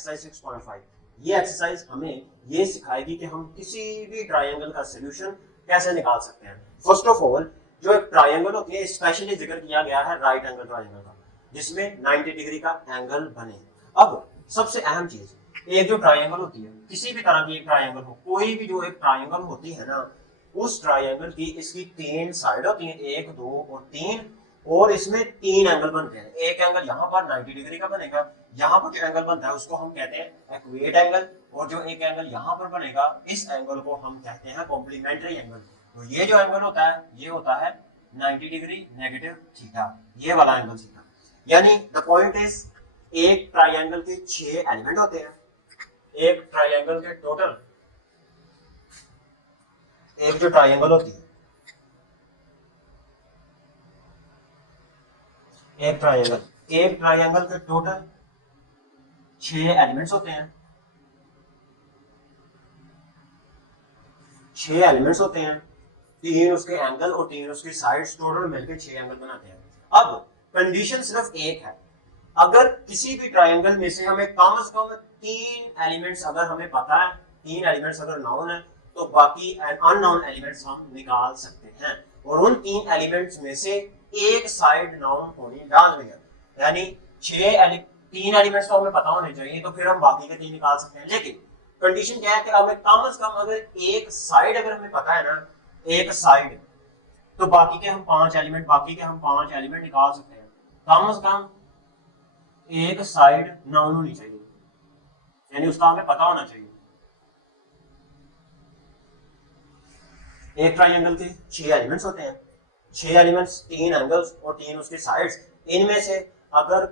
Exercise 6.5। ये exercise हमें ये सिखाएगी कि हम किसी भी ट्रायंगल का सोल्यूशन कैसे निकाल सकते हैं। फर्स्ट ऑफ ऑल जो एक ट्रायंगल होती है स्पेशली जिक्र किया गया है राइट एंगल ट्रायंगल का, जिसमें 90 डिग्री का एंगल बने। अब सबसे अहम चीज, एक जो ट्रायंगल होती है, किसी भी तरह की एक ट्रायंगल हो, कोई भी जो एक ट्रायंगल होती है ना, उस ट्रायंगल की इसकी 3 साइड होती है, 1 2 और 3, और इसमें 3 एंगल बनते हैं। एक एंगल यहाँ पर 90 डिग्री का बनेगा, यहाँ पर जो एंगल बनता है उसको हम कहते हैं एक्वेट एंगल, और जो एक एंगल यहाँ पर बनेगा इस एंगल को हम कहते हैं कॉम्प्लीमेंट्री एंगल। तो ये जो एंगल होता है ये होता है 90 डिग्री नेगेटिव थीटा, ये वाला एंगल थीटा। यानी द पॉइंट इज एक ट्रायंगल के 6 एलिमेंट होते हैं। एक ट्रायंगल के टोटल, एक जो ट्रायंगल होती है, एक ट्रायंगल के टोटल 6 एलिमेंट्स होते हैं। 6 एलिमेंट्स होते हैं, 3 उसके एंगल और 3 उसकी साइड्स, टोटल मिलकर 6 एंगल बनाते हैं। अब कंडीशन सिर्फ एक है, अगर किसी भी ट्रायंगल में से हमें कम से कम 3 एलिमेंट्स अगर हमें पता है, 3 एलिमेंट्स अगर नोन है, तो बाकी अननोन एलिमेंट्स हम निकाल सकते हैं। और उन 3 एलिमेंट्स में से एक साइड नोन होनी लाजमी है। यानी 3 एलिमेंट्स तो हमें पता होने चाहिए, तो फिर हम बाकी के 3 निकाल सकते हैं। लेकिन कंडीशन क्या है कि हमें कम से कम अगर एक साइड अगर हमें पता है ना, एक साइड, तो बाकी के हम 5 एलिमेंट निकाल सकते हैं। कम से कम एक साइड नोन होनी चाहिए, यानी उसका हमें पता होना चाहिए। एक ट्रायंगल के 6 एलिमेंट्स होते हैं, 6 एलिमेंट्स, 3 एंगल्स और 3 उसके साइड्स। इनमें से अगर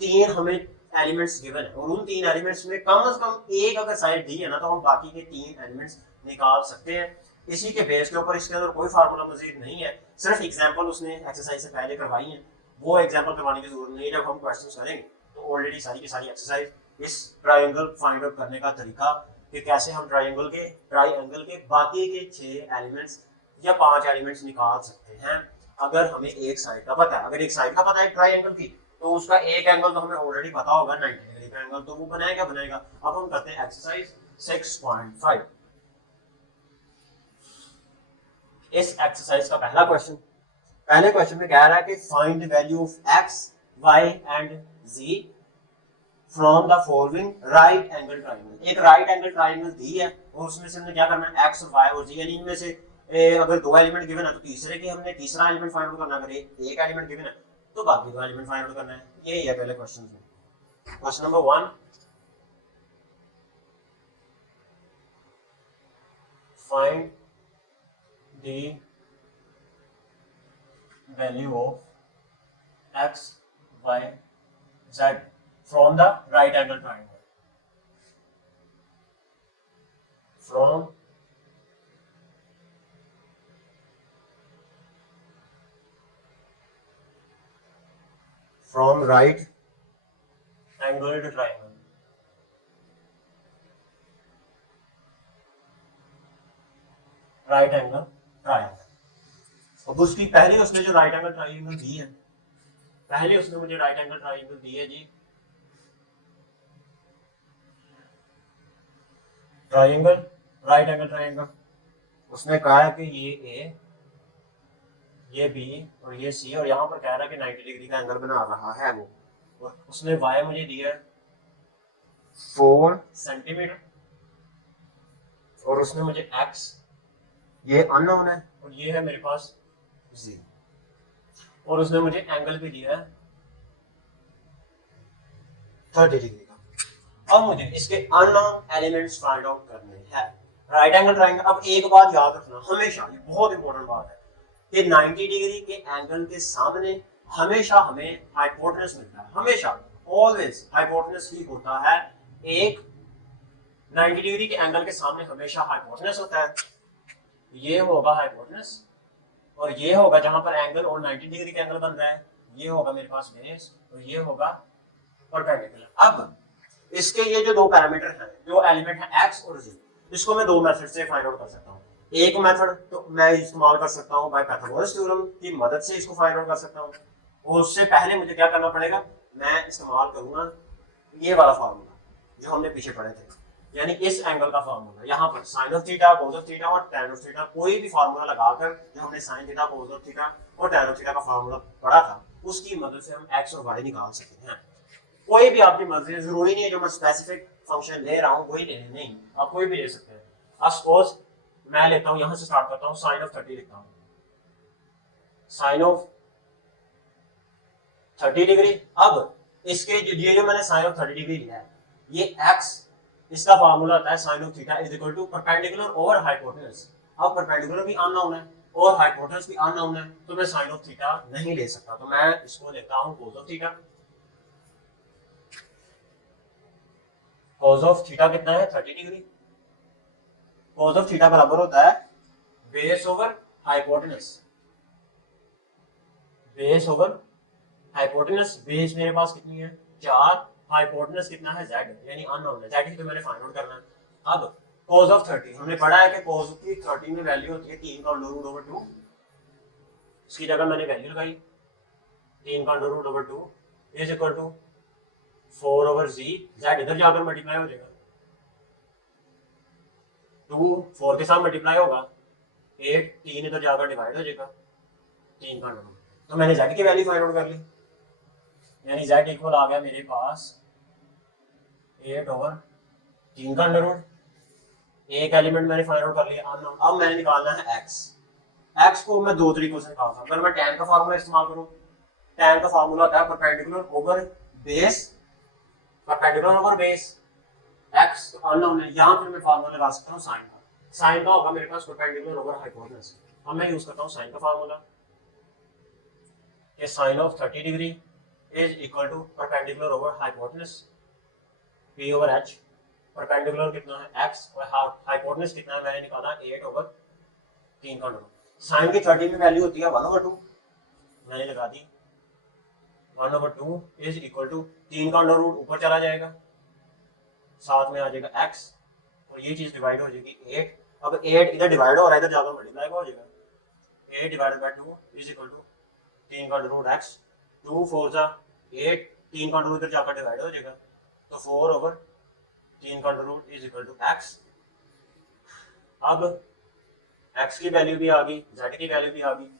3 हमें एलिमेंट्स गिवन है और उन 3 एलिमेंट्स में कम से कम एक अगर साइड दी है ना, तो हम बाकी के 3 एलिमेंट्स निकाल सकते हैं। इसी के बेस के ऊपर, इसके अंदर कोई फार्मूला मजीद नहीं है, सिर्फ एग्जांपल उसने एक्सरसाइज से पहले करवाई है, वो एग्जांपल करवाने की जरूरत नहीं है। जब हम क्वेश्चंस करेंगे तो ऑलरेडी सारी की सारी एक्सरसाइज, इस ट्रायंगल फाइंड आउट करने का तरीका कि कैसे हम ट्रायंगल के बाकी के 6 एलिमेंट्स या 5 एलिमेंट्स निकाल सकते हैं। अगर हमें एक साइड का पता है, अगर एक साइड का पता है ट्रायंगल की, तो उसका एक एंगल तो हमें ऑलरेडी पता होगा 90 डिग्री का एंगल, तो वो बनाएगा। अब हम करते हैं एक्सरसाइज 6.5। इस एक्सरसाइज का पहले क्वेश्चन में कह रहा है कि find the value of x, y and z from the following right angle triangle. एक राइट एंगल ट्रायंगल दी है और उसमें से हमने क्या करना है, x, y और z, यानी इनमें से अगर 2 एलिमेंट गिवन है तो तीसरे की हमने तीसरा एलिमेंट फाइंड आउट करना है, अगर एक एलिमेंट गिवन है तो बाकी 2 एलिमेंट फाइंड आउट करना है। यही है पहले क्वेश्चन में। Question number 1, find the value of x, y, z from the right angle triangle. From right angled triangle. Right angle triangle. अब उसकी पहले उसने जो राइट एंगल ट्रायंगल दी है, पहले उसने मुझे राइट एंगल ट्रायंगल दी है जी, ट्रायंगल, राइट एंगल ट्रायंगल। उसने कहा है कि ये ए, ये बी और ये सी, और यहाँ पर कह रहा है कि 90 डिग्री का एंगल बना रहा है वो। और उसने वाई मुझे दिया 4 सेंटीमीटर, और उसने मुझे एक्स, ये अननोन है, और ये है मेरे पास जी, और उसने मुझे एंगल भी दिया है 30 डिग्री का। अब मुझे इसके अननोन एलिमेंट्स फाइंड आउट करने हैं। Right angle triangle. अब एक बात याद रखना हमेशा, ये बहुत इंपॉर्टेंट बात है कि 90 डिग्री के एंगल के सामने हमेशा हमें हाइपोटेनस मिलता है, हमेशा, ऑलवेज हाइपोटेनस ही होता है। एक 90 डिग्री के एंगल के सामने हमेशा हाइपोटेनस होता है, ये होगा हाइपोटेनस, और ये होगा जहां पर एंगल और 90 डिग्री का एंगल बन रहा है, ये होगा मेरे पास बेस, और ये होगा परपेंडिकुलर। अब इसके ये जो 2 पैरामीटर हैं, जो एलिमेंट है x और z, इसको मैं 2 मेथड से फाइंड आउट कर सकता हूँ। एक मेथड तो मैं इस्तेमाल कर सकता हूँ बाय पाइथागोरस थ्योरम की मदद से इसको फाइंड आउट कर सकता हूँ, और उससे पहले मुझे क्या करना पड़ेगा, मैं इस्तेमाल करूंगा ये वाला फार्मूला। जो हमने पीछे पढ़े थे, यानी इस एंगल का फार्मूला यहाँ पर sine of theta, cos of theta और tan ऑफ थीटा, कोई भी फार्मूला लगाकर जो हमने sine theta, cos of theta और tan ऑफ थीटा का फार्मूला पढ़ा था, उसकी मदद से हम x और y निकाल सकते हैं। कोई भी आपकी मर्जी है, जरूरी नहीं है जो मैं स्पेसिफिक फंक्शन ले रहा हूँ वही लेने, नहीं, आप कोई भी ले सकते हैं। अब सपोज मैं लेता हूँ, यहाँ से स्टार्ट करता हूँ, साइन ऑफ 30 लिखता हूँ, साइन ऑफ 30 डिग्री। अब इसके ये जो मैंने साइन ऑफ 30 डिग्री लिया है, ये x, इसका फार्मूला आता है sine of theta is equal to perpendicular over hypotenuse. अब परपेंडिकुलर भी अननोन है और हाइपोटेनस भी अननोन है, तो मैं साइन ऑफ थीटा नहीं ले सकता, तो मैं इसको लेता हूं कोस of theta. Cos of theta कितना है 30 डिग्री। कोस ऑफ थीटा बराबर होता है base over hypotenuse, base over hypotenuse. Base मेरे पास कितनी है 4, हाइपोटेनस कितना है z, यानी अननोन है, z की तो मैंने फाइंड आउट करना है। अब cos ऑफ 30 हमने पढ़ा है कि cos की 30 में वैल्यू होती है 3 का अंडर रूट ओवर 2, इसकी जगह मैंने वैल्यू लगाई 3 का under root over 2 is equal to 4 over z, z इधर जाकर मल्टीप्लाई हो जाएगा, 2 4 के साथ मल्टीप्लाई होगा, 8 3 इधर जाकर डिवाइड हो जाएगा 3 का अंडर रूट, तो मैंने z की वैल्यू फाइंड आउट कर ली, यानी z इक्वल आ गया मेरे पास 8 ओवर 3 का अंडर रूट। एक एलिमेंट मैंने फाइंड आउट कर लिया अननोन। अब मैंने निकालना है x। x को मैं दो तरीकों से निकाल सकता हूं। अगर मैं tan का फार्मूला इस्तेमाल करूं, tan का फार्मूला होता है perpendicular over base, perpendicular over base, x unknown है, यहां पर मैं फार्मूला लगा सकता हूं sin का। sin का होगा मेरे पास परपेंडिकुलर ओवर हाइपोटेनस। अब मैं यूज करता हूं sin का फार्मूला, ये sin of 30 degree is equal to perpendicular over hypotenuse p over h। Perpendicular कितना है x और हाइपोटेनस कितना है मैंने निकाला 8 ओवर 3 का अंडर। sin की 30 में वैल्यू होती है 1 ओवर 2, मैंने लगा दी 1 ओवर 2 इज इक्वल टू 3 का अंडर रूट ऊपर चला जाएगा, साथ में आ जाएगा x और ये चीज डिवाइड हो जाएगी 8। अब 8 इधर डिवाइड हो रहा है, इधर जाकर मल्टीप्लाई हो जाएगा, 8 divided by 2 is equal to 3 का अंडर रूट x, 2 4 जा 8, 3 का अंडर रूट इधर जाकर डिवाइड हो जाएगा, तो 4 ओवर 3 का under root is equal to x। अब x की वैल्यू भी आ गई, z की वैल्यू भी आ गई,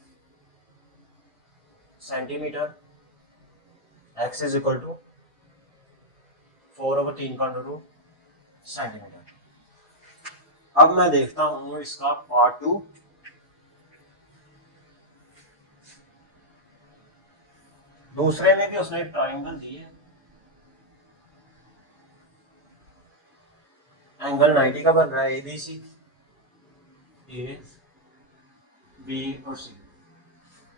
centimetre, x is equal to 4 over 3 का अंडर रूट सेंटीमीटर। अब मैं देखता हूं इसका पार्ट 2। दूसरे में भी उसने एक ट्रायंगल दी है, एंगल 90 का बन रहा है ABC, ए बी और सी।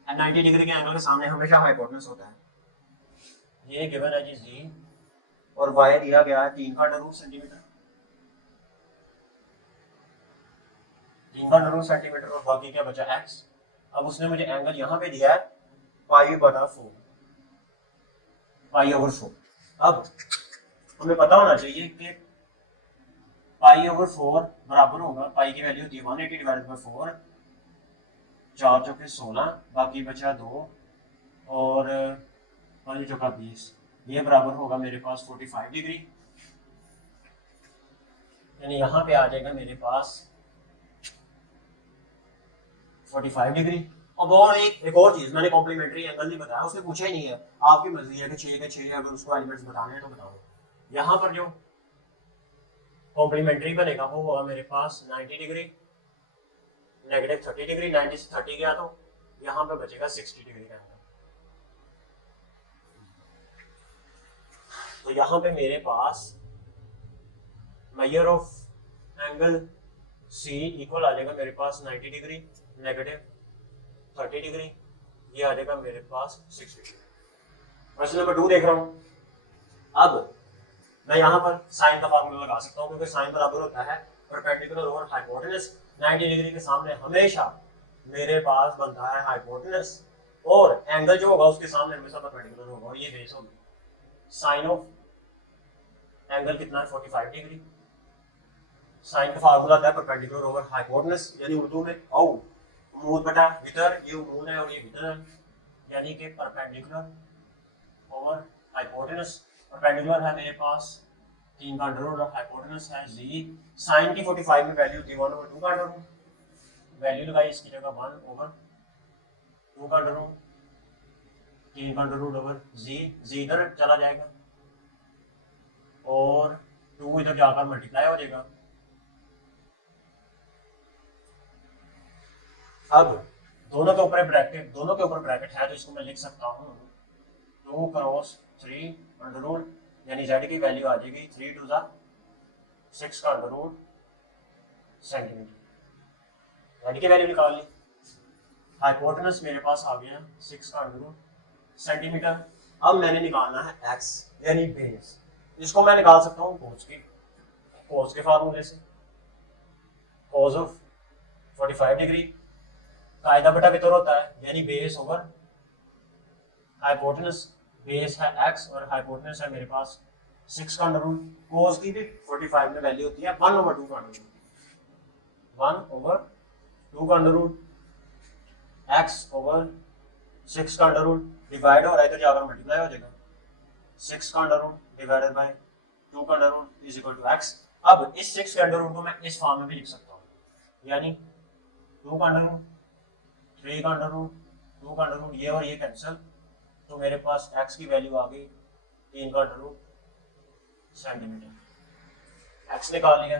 90 डिग्री के एंगल के सामने हमेशा हाइपोटेनस होता है। ये गिवन है जी जी, और वाई दिया गया है 3 का अंडर रूट सेंटीमीटर, 3 का अंडर रूट सेंटीमीटर, और बाकी क्या बचा x। अब उसने मुझे एंगल यहाँ पे दिया है पाई बटा 4, पाई ओवर 4। अब हमें पता होना चाहिए कि पाई ओवर 4 बराबर होगा, पाई की वैल्यू होती है 180 डिवाइडेड बाय 4, 4 चौके 16, बाकी बचा 2 और 5 चौका 20, ये बराबर होगा मेरे पास 45 डिग्री, यानी यहाँ पे आ जाएगा मेरे पास 45 डिग्री। अब और एक और चीज मैंने कॉम्प्लीमेंट्री एंगल नहीं बताया, उसने पूछा ही नहीं है, आपकी मर्जी है कि 6 के 6 अगर उसको एलिमेंट्स बताने हैं तो बताओ। यहाँ पर जो कॉम्प्लीमेंट्री बनेगा वो होगा मेरे पास 90 डिग्री, नेगेटिव 30 डिग्री, 90 से 30 गया तो यहाँ पे बचेगा 60 डिग्री का एंगल। तो यहाँ पे मेरे पास measure of angle C equal आ जाएगा मेरे पास 90 डिग्री, नेगेटिव 30 डिग्री, ये आ जाएगा मेरे पास 60 डिग्री। क्वेश्चन नंबर 2 देख रहा हूँ। अब मैं यहाँ पर साइन का फार्मूला लगा सकता हूँ, क्योंकि साइन बराबर होता है परपेंडिकुलर ओवर हाइपोटेनस। 90 डिग्री के सामने हमेशा मेरे पास बनता है हाइपोटेनस, और एंगल जो होगा उसके सामने हमेशा परपेंडिकुलर होगा, और ये बेस होगी। साइन ऑफ एंगल कितना है 45 डिग्री। साइन का फार्मूला आता है परपेंडिकुलर ओवर हाइपोटेनस, यानी उर्दू में औ उमूद बटा वितर, ये उमूद है और ये वितर है, यानी कि परपेंडिकुलर ओवर हाइपोटेनस। परपेंडिकुलर है मेरे पास 3 का अंडर रूट, हाइपोटेनस है जी, साइन की 45 में वैल्यू होती है 1/2 का अंडर रूट, वैल्यू लगाई इसकी जगह 1/2 का अंडर रूट, 3 का अंडर रूट ओवर जी, जी इधर चला जाएगा और 2 इधर जाकर मल्टीप्लाई हो जाएगा। अब दोनों के ऊपर ब्रैकेट है तो इसको मैं लिख सकता हूँ 2 क्रॉस 3 अंडर रूट, यानी z की वैल्यू आ जाएगी 3 to the 6 का अंडर रूट सेंटीमीटर, z की वैल्यू निकाल ली। हाइपोटेनस मेरे पास आ गया 6 का अंडर रूट सेंटीमीटर। अब मैंने निकालना है x यानी बेस, इसको मैं निकाल सकता हूँ कोस के फार्मूले से, कोस ऑफ 45 डिग्री कायदा बटा वितर होता है, यानी बेस ओवर हाइपोटेनस, बेस है x और हाइपोटेनस है मेरे पास 6 का अंडर रूट, कोस की भी 45 में वैल्यू होती है 1/2 का अंडर रूट, 1/2 का अंडर रूट, x ओवर 6 का अंडर रूट डिवाइड हो रहा है इधर जाकर मल्टीप्लाई हो जाएगा, 6 का अंडर रूट डिवाइडेड बाय 2 का under root is equal to x। अब इस 6 के अंडर रूट को मैं इस फॉर्म में भी लिख सकता हूँ, यानी 2 का अंडर रूट, 3 का अंडर रूट, 2 का अंडर रूट, ये और ये कैंसिल, तो मेरे पास x की वैल्यू आ गई 3 का अंडर रूट सेंटीमीटर, x निकाल लिया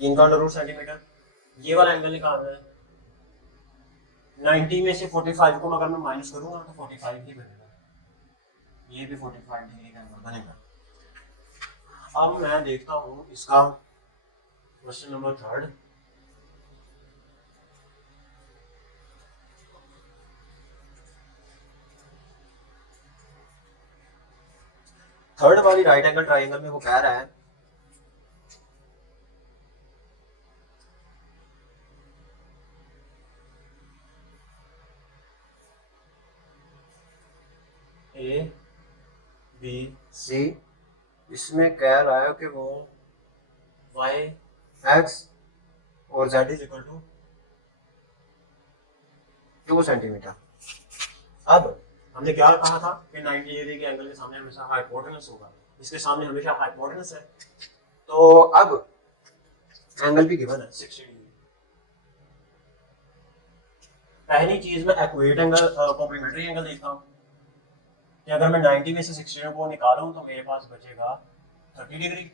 3 का अंडर रूट सेंटीमीटर। ये वाला एंगल निकालना है, 90 में से 45 को अगर मैं माइनस करूंगा तो 45 ही बनेगा, ये भी 45 डिग्री का एंगल बनेगा। अब मैं देखता हूँ इसका क्वेश्चन नंबर 3। थर्ड वाली राइट एंगल ट्राइंगल में वो कह रहा है ए बी सी, इसमें कह रहा है कि वो y x और z is equal to 2 centimetre. अब हमने क्या कहा था कि 90 डिग्री के एंगल के सामने हमेशा हाइपोटेनस होगा, इसके सामने हमेशा हाइपोटेनस है, तो अब एंगल भी गिवन है 60 डिग्री। पहली चीज मैं एक्वेट एंगल कॉम्प्लीमेंट्री एंगल देखता हूँ कि अगर मैं 90 में से 60 को निकालूं तो मेरे पास बचेगा 30 डिग्री।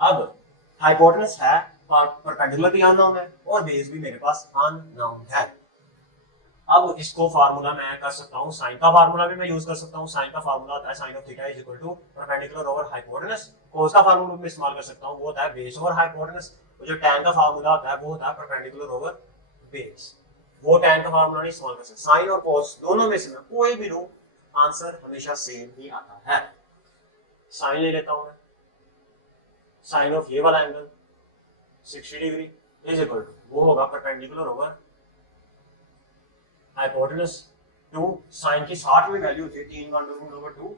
अब हाइपोटेनस है, परपेंडिकुलर भी अननोन है और बेस भी मेरे पास अननोन है। अब इसको फार्मूला मैं कर सकता हूँ, साइन का फार्मूला भी मैं यूज कर सकता हूँ, साइन का फार्मूला होता है sine of theta is equal to perpendicular over hypotenuse. Cos का फार्मूला भी इस्तेमाल कर सकता हूँ, वो होता है बेस ओवर हाइपोटेनस। जो tan का फार्मूला होता है वो होता है परपेंडिकुलर ओवर बेस, वो tan का फार्मूला नहीं इस्तेमाल कर सकते। साइन और कोस दोनों में से मैं कोई भी लूं आंसर हमेशा सेम ही आता है। साइन ले लेता हूं मैं, साइन ऑफ ये वाला angle 60 degree is equal to वो होगा परपेंडिकुलर ओवर हाइपोटेनस 2, साइन की 60 में वैल्यू होती है 3 का अंडर रूट ओवर 2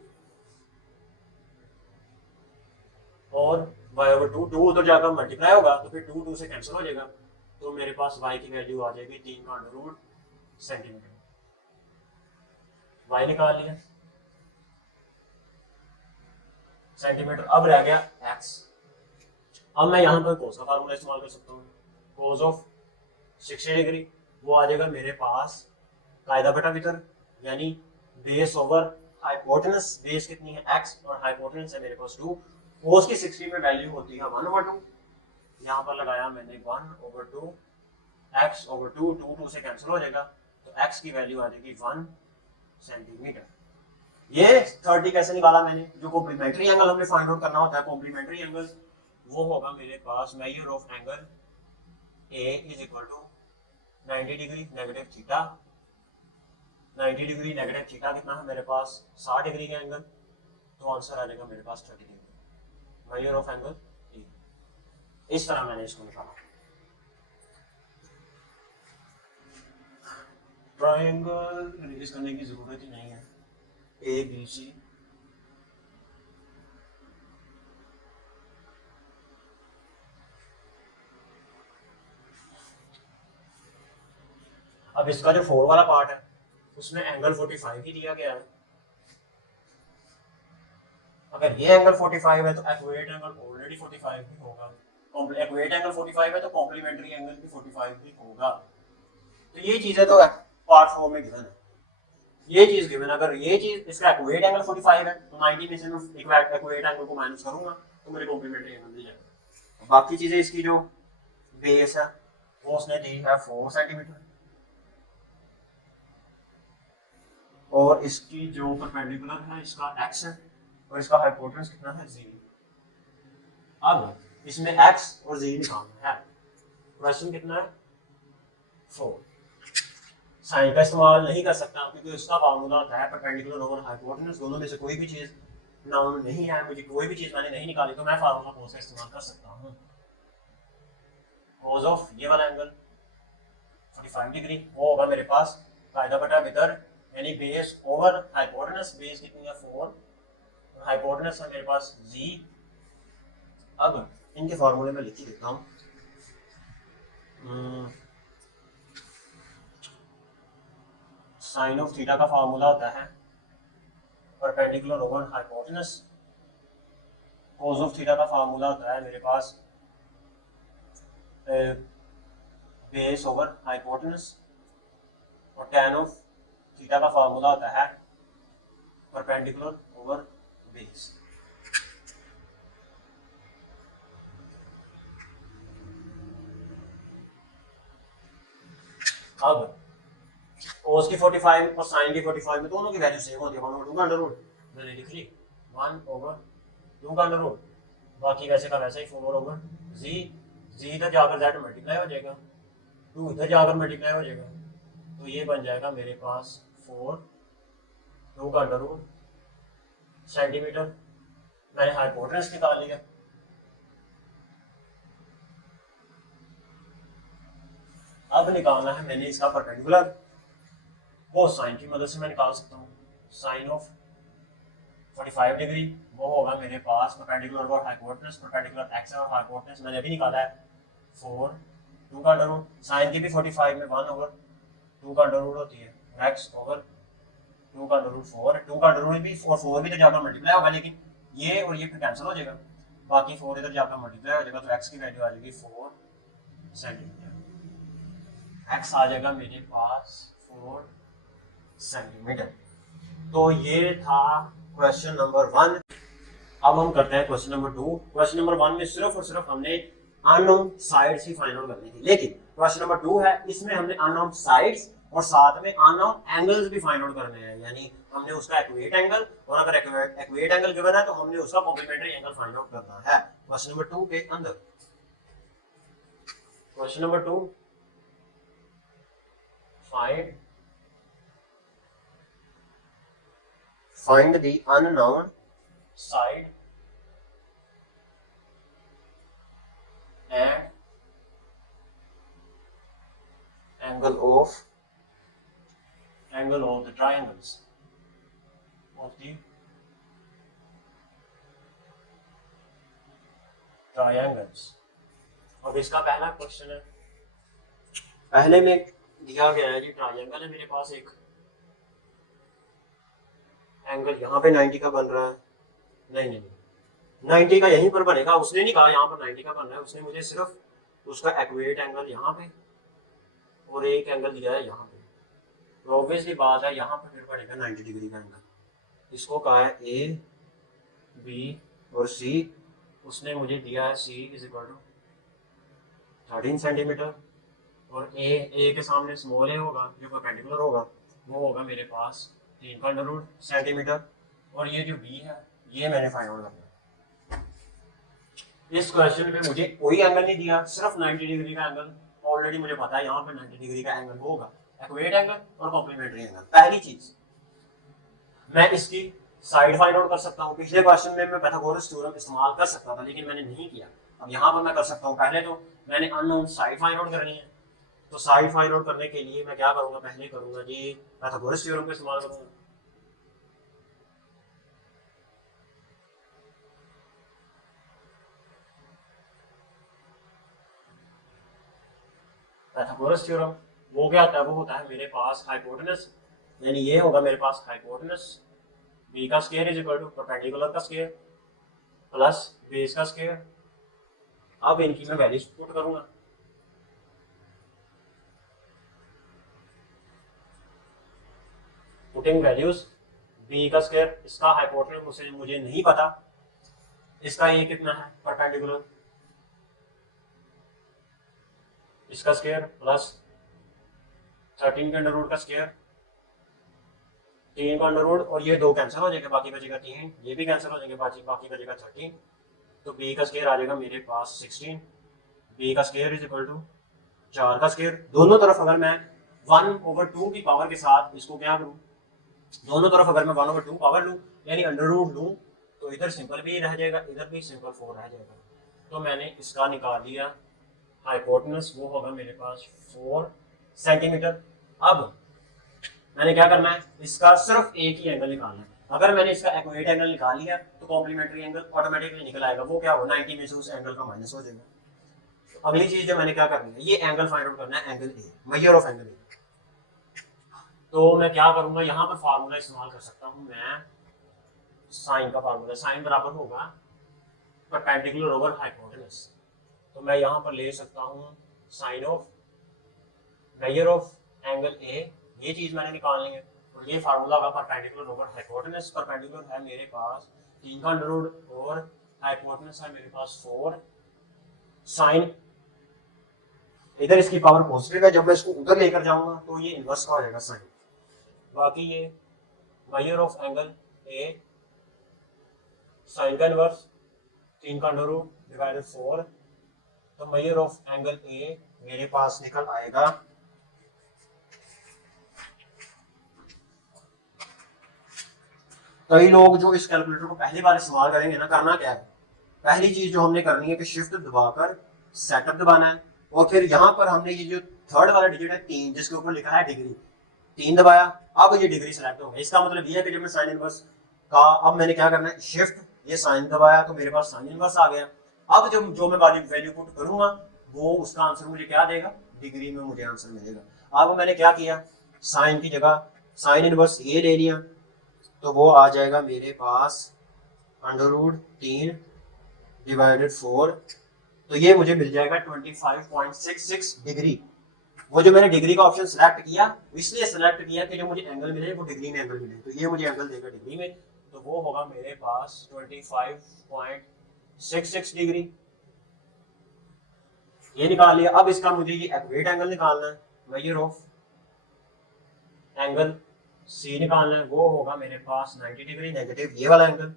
और y ओवर 2, 2 उधर जाकर मल्टीप्लाई होगा तो फिर 2 2 से कैंसिल हो जाएगा, तो मेरे पास y की वैल्यू आ जाएगी 3 का अंडर रूट सेंटीमीटर। y निकाल लिया सेंटीमीटर। अब रह गया x। अब मैं यहाँ पर कोस का फार्मूला इस्तेमाल कर सकता हूँ, कोस ऑफ 60 डिग्री वो आ जाएगा मेरे पास कायदा बटा वितर, यानी बेस ओवर हाइपोटेनस, बेस कितनी है x और हाइपोटेनस है मेरे पास 2, कोस की 60 में वैल्यू होती है 1/2, यहाँ पर लगाया मैंने 1/2, x ओवर 2, 2 2 से कैंसिल हो जाएगा तो x की वैल्यू आ जाएगी 1 सेंटीमीटर। ये 30 कैसे निकाला मैंने, जो कॉम्प्लीमेंट्री एंगल हमें फाइंड आउट करना होता है, कॉम्प्लीमेंट्री एंगल वो होगा मेरे पास measure of angle a is equal to 90 degree negative theta, 90 degree negative theta कितना है मेरे पास 60 डिग्री का एंगल, तो आंसर आ जाएगा मेरे पास 30 degree, measure of angle A. इस तरह मैंने इसको निकाला। ट्रायंगल रिलीज करने की जरूरत ही नहीं है, ए बी सी अब इसका जो 4 वाला पार्ट है उसमें एंगल 45 ही दिया गया है, अगर ये एंगल 45 है तो एक्यूरेट एंगल ऑलरेडी 45 भी होगा, एक्यूरेट एंगल 45 है तो कॉम्प्लीमेंट्री एंगल भी 45 भी होगा। तो ये चीजें तो पार्ट 4 में गिवन है, ये चीज गिवन। अगर ये चीज इसका एक्यूरेट एंगल 45 है तो 90 में से मैं एक्यूरेट एंगल को माइनस करूंगा तो मेरे कॉम्प्लीमेंट्री एंगल मिल जाएगा। बाकी चीजें इसकी जो बेस है वो उसने दी है 4 सेंटीमीटर, और इसकी जो परपेंडिकुलर है इसका x है, और इसका हाइपोटेनस कितना है z। अब इसमें x और z निकालना है। क्वेश्चन कितना है 4। साइन का इस्तेमाल नहीं कर सकता क्योंकि उसका फार्मूला होता है परपेंडिकुलर ओवर हाइपोटेनस। दोनों में से कोई भी चीज नाउन नहीं है, मुझे कोई भी चीज मैंने नहीं निकाली तो मैं फार्मूला कोस का इस्तेमाल कर सकता हूँ। कोस ऑफ ये वाला एंगल 45 डिग्री वो होगा मेरे पास कायदा बटा विदर, यानी बेस ओवर हाइपोटेनस। बेस कितनी है 4 और हाइपोटेनस है मेरे पास z। अब इनके फार्मूले में लिख ही देता हूँ। साइन ऑफ थीटा का फार्मूला होता है perpendicular over hypotenuse. Cos of theta का फार्मूला होता है मेरे पास बेस ओवर हाइपोटेनस, और tan ऑफ थीटा का फार्मूला होता है परपेंडिकुलर ओवर बेस। अब cos की 45 और sin की 45 में दोनों की वैल्यू सेम होती है, 1/2 का अंडर रूट मैंने लिख ली 1/2 का अंडर रूट, बाकी वैसे का वैसा ही 4/z। z इधर जाकर z मल्टीप्लाई हो जाएगा, 2 इधर जाकर मल्टीप्लाई हो जाएगा, तो ये बन जाएगा मेरे पास 4/2 का अंडर रूट सेंटीमीटर। मैंने हाइपोटेनस निकाल लिया। अब निकालना है मैंने इसका परपेंडिकुलर, वो साइन की मदद से मैं निकाल सकता हूँ। साइन ऑफ 45 डिग्री वो होगा मेरे पास perpendicular over hypotenuse, perpendicular X और हाइपोटेनस मैंने अभी निकाला है 4/2 का अंडर रूट। साइन की भी 45 में 1/2 का अंडर रूट होती है, एक्स ओवर 2 का अंडर रूट 4। 2 का अंडर रूट भी 4 भी तो जाकर मल्टीप्लाई होगा, लेकिन ये और ये फिर कैंसिल हो जाएगा, बाकी 4 इधर जाकर मल्टीप्लाई हो जाएगा, तो एक्स की वैल्यू आ जाएगी 4 सेंटीमीटर। एक्स आ जाएगा मेरे पास 4 सेंटीमीटर। तो ये था क्वेश्चन नंबर 1। अब हम करते हैं क्वेश्चन नंबर 2। क्वेश्चन नंबर 1 में सिर्फ और सिर्फ हमने अननोन साइड्स ही फाइंड आउट करनी थी, लेकिन क्वेश्चन नंबर 2 है, इसमें हमने अननोन साइड्स और साथ में अननोन एंगल्स भी फाइंड आउट करने हैं। यानी हमने उसका एक्यूरेट एंगल, और अगर एक्यूरेट एंगल गिवन है तो हमने उसका कॉम्प्लीमेंट्री एंगल फाइंड आउट करना है क्वेश्चन नंबर 2 के अंदर। Question number 2, find the unknown side and angle of the triangles of the triangles। अब इसका पहला क्वेश्चन है, पहले में दिया गया है जी ट्रायंगल है मेरे पास एक, एंगल यहाँ पे 90 का बन रहा है, नहीं 90 का यहीं पर बनेगा, उसने नहीं कहा यहाँ पर 90 का बन रहा है, उसने मुझे सिर्फ उसका एक्यूरेट एंगल यहाँ पे और एक एंगल दिया है यहाँ पे, तो ऑब्वियसली बात है यहाँ पर फिर बनेगा 90 डिग्री का एंगल। इसको कहा है ए बी और सी, उसने मुझे दिया है सी इज इक्वल टू 13 सेंटीमीटर, और ए के सामने स्मॉल ए होगा जो परपेंडिकुलर होगा, वो होगा मेरे पास 3 का अंडर रूट सेंटीमीटर, और ये जो बी है ये मैंने फाइंड आउट करना है। इस क्वेश्चन में मुझे कोई एंगल नहीं दिया, सिर्फ 90 डिग्री का एंगल ऑलरेडी मुझे पता है यहाँ पे 90 डिग्री का एंगल होगा, एक्यूरेट एंगल और कॉम्प्लीमेंट्री एंगल। पहली चीज मैं इसकी साइड फाइंड आउट कर सकता हूँ। पिछले क्वेश्चन में मैं पाइथागोरस थ्योरम इस्तेमाल कर सकता था लेकिन मैंने नहीं किया, अब यहाँ पर मैं कर सकता हूँ। पहले तो मैंने अननोन साइड फाइंड आउट करनी है, तो साइड फाइंड आउट करने के लिए मैं क्या करूंगा, पहले करूंगा जी पाइथागोरस थ्योरम का इस्तेमाल करूंगा। पाइथागोरस थ्योरम वो क्या होता है, वो होता है मेरे पास हाइपोटेनस, यानी ये होगा मेरे पास हाइपोटेनस बी का square is equal to perpendicular का स्क्वायर प्लस बेस का स्क्वायर। अब इनकी मैं वैल्यूज पुट करूंगा। पुटिंग वैल्यूज, बी का स्क्वायर, इसका हाइपोटेन्यूज मुझे नहीं पता, इसका ये कितना है परपेंडिकुलर, इसका स्क्वायर प्लस 13 के अंडर रूट का स्क्वायर, 3 का अंडर रूट, और ये 2 कैंसिल हो जाएगा, बाकी बचेगा 3, ये भी कैंसिल हो जाएंगे, बाकी बचेगा 13। तो बी का स्क्वायर आ जाएगा मेरे पास 16। बी का स्क्वायर इज इक्वल टू 4 का स्क्वायर। दोनों तरफ अगर मैं 1/2 की पावर के साथ इसको क्या करूं, दोनों तरफ अगर मैं 1/2 पावर लूं यानी अंडर रूट लूं, तो इधर सिंपल भी रह जाएगा, इधर भी सिंपल 4 रह जाएगा। तो मैंने इसका निकाल लिया हाइपोटेनस, वो होगा मेरे पास 4 सेंटीमीटर। अब मैंने क्या करना है, इसका सिर्फ एक ही एंगल निकालना है। अगर मैंने इसका एक्यूरेट एंगल निकाल लिया तो कॉम्प्लीमेंट्री एंगल ऑटोमेटिकली निकल आएगा, वो क्या होगा 90 में से उस एंगल का माइनस हो जाएगा। तो अगली चीज जो मैंने क्या करनी है, ये एंगल फाइंड आउट करना है, angle A, major of angle ए। तो मैं क्या करूंगा, यहाँ पर फार्मूला इस्तेमाल कर सकता हूँ मैं, साइन का फार्मूला, साइन बराबर होगा परपेंडिकुलर ओवर हाइपोटेनस। तो मैं यहाँ पर ले सकता हूँ sine of measure of angle A, ये चीज मैंने निकालनी है, और ये फार्मूला होगा परपेंडिकुलर ओवर हाइपोटेनस। परपेंडिकुलर है मेरे पास 3 का अंडर रूट और हाइपोटेनस है मेरे पास 4। साइन इधर इसकी पावर पॉजिटिव है, जब मैं इसको उधर लेकर जाऊंगा तो ये इनवर्स का हो जाएगा साइन। बाकी ये measure of angle A, sine का इनवर्स 3 का अंडर रूट डिवाइडेड 4। तो मेजर ऑफ एंगल ए मेरे पास निकल आएगा कई लोग जो इस कैलकुलेटर को पहली बार इस्तेमाल करेंगे ना, करना क्या है, पहली चीज जो हमने करनी है कि शिफ्ट दबाकर सेटअप दबाना है, और फिर यहाँ पर हमने ये जो थर्ड वाला डिजिट है 3, जिसके ऊपर लिखा है डिग्री, 3 दबाया, अब ये डिग्री सेलेक्ट हो गई। इसका मतलब ये है कि जब मैं साइन इनवर्स का, अब मैंने क्या करना है, शिफ्ट ये साइन दबाया तो मेरे पास साइन इनवर्स आ गया। अब जो मैं वैल्यू पुट करूंगा वो उसका आंसर मुझे क्या देगा, डिग्री में मुझे आंसर मिलेगा। अब मैंने क्या किया, साइन की जगह साइन इनवर्स ये ले लिया, तो वो आ जाएगा मेरे पास अंडर रूट 3 डिवाइडेड 4। तो ये मुझे मिल जाएगा 25.66 डिग्री। वो जो मैंने डिग्री का ऑप्शन सिलेक्ट किया, इसलिए सिलेक्ट किया कि जो मुझे एंगल मिले वो डिग्री में एंगल मिले, तो ये मुझे एंगल देगा डिग्री में, तो वो होगा मेरे पास 25.66 डिग्री। ये निकाल लिया। अब इसका मुझे ये एक्यूरेट एंगल निकालना है, मेजर ऑफ एंगल सी निकालना है, वो होगा मेरे पास 90 डिग्री नेगेटिव ये वाला एंगल,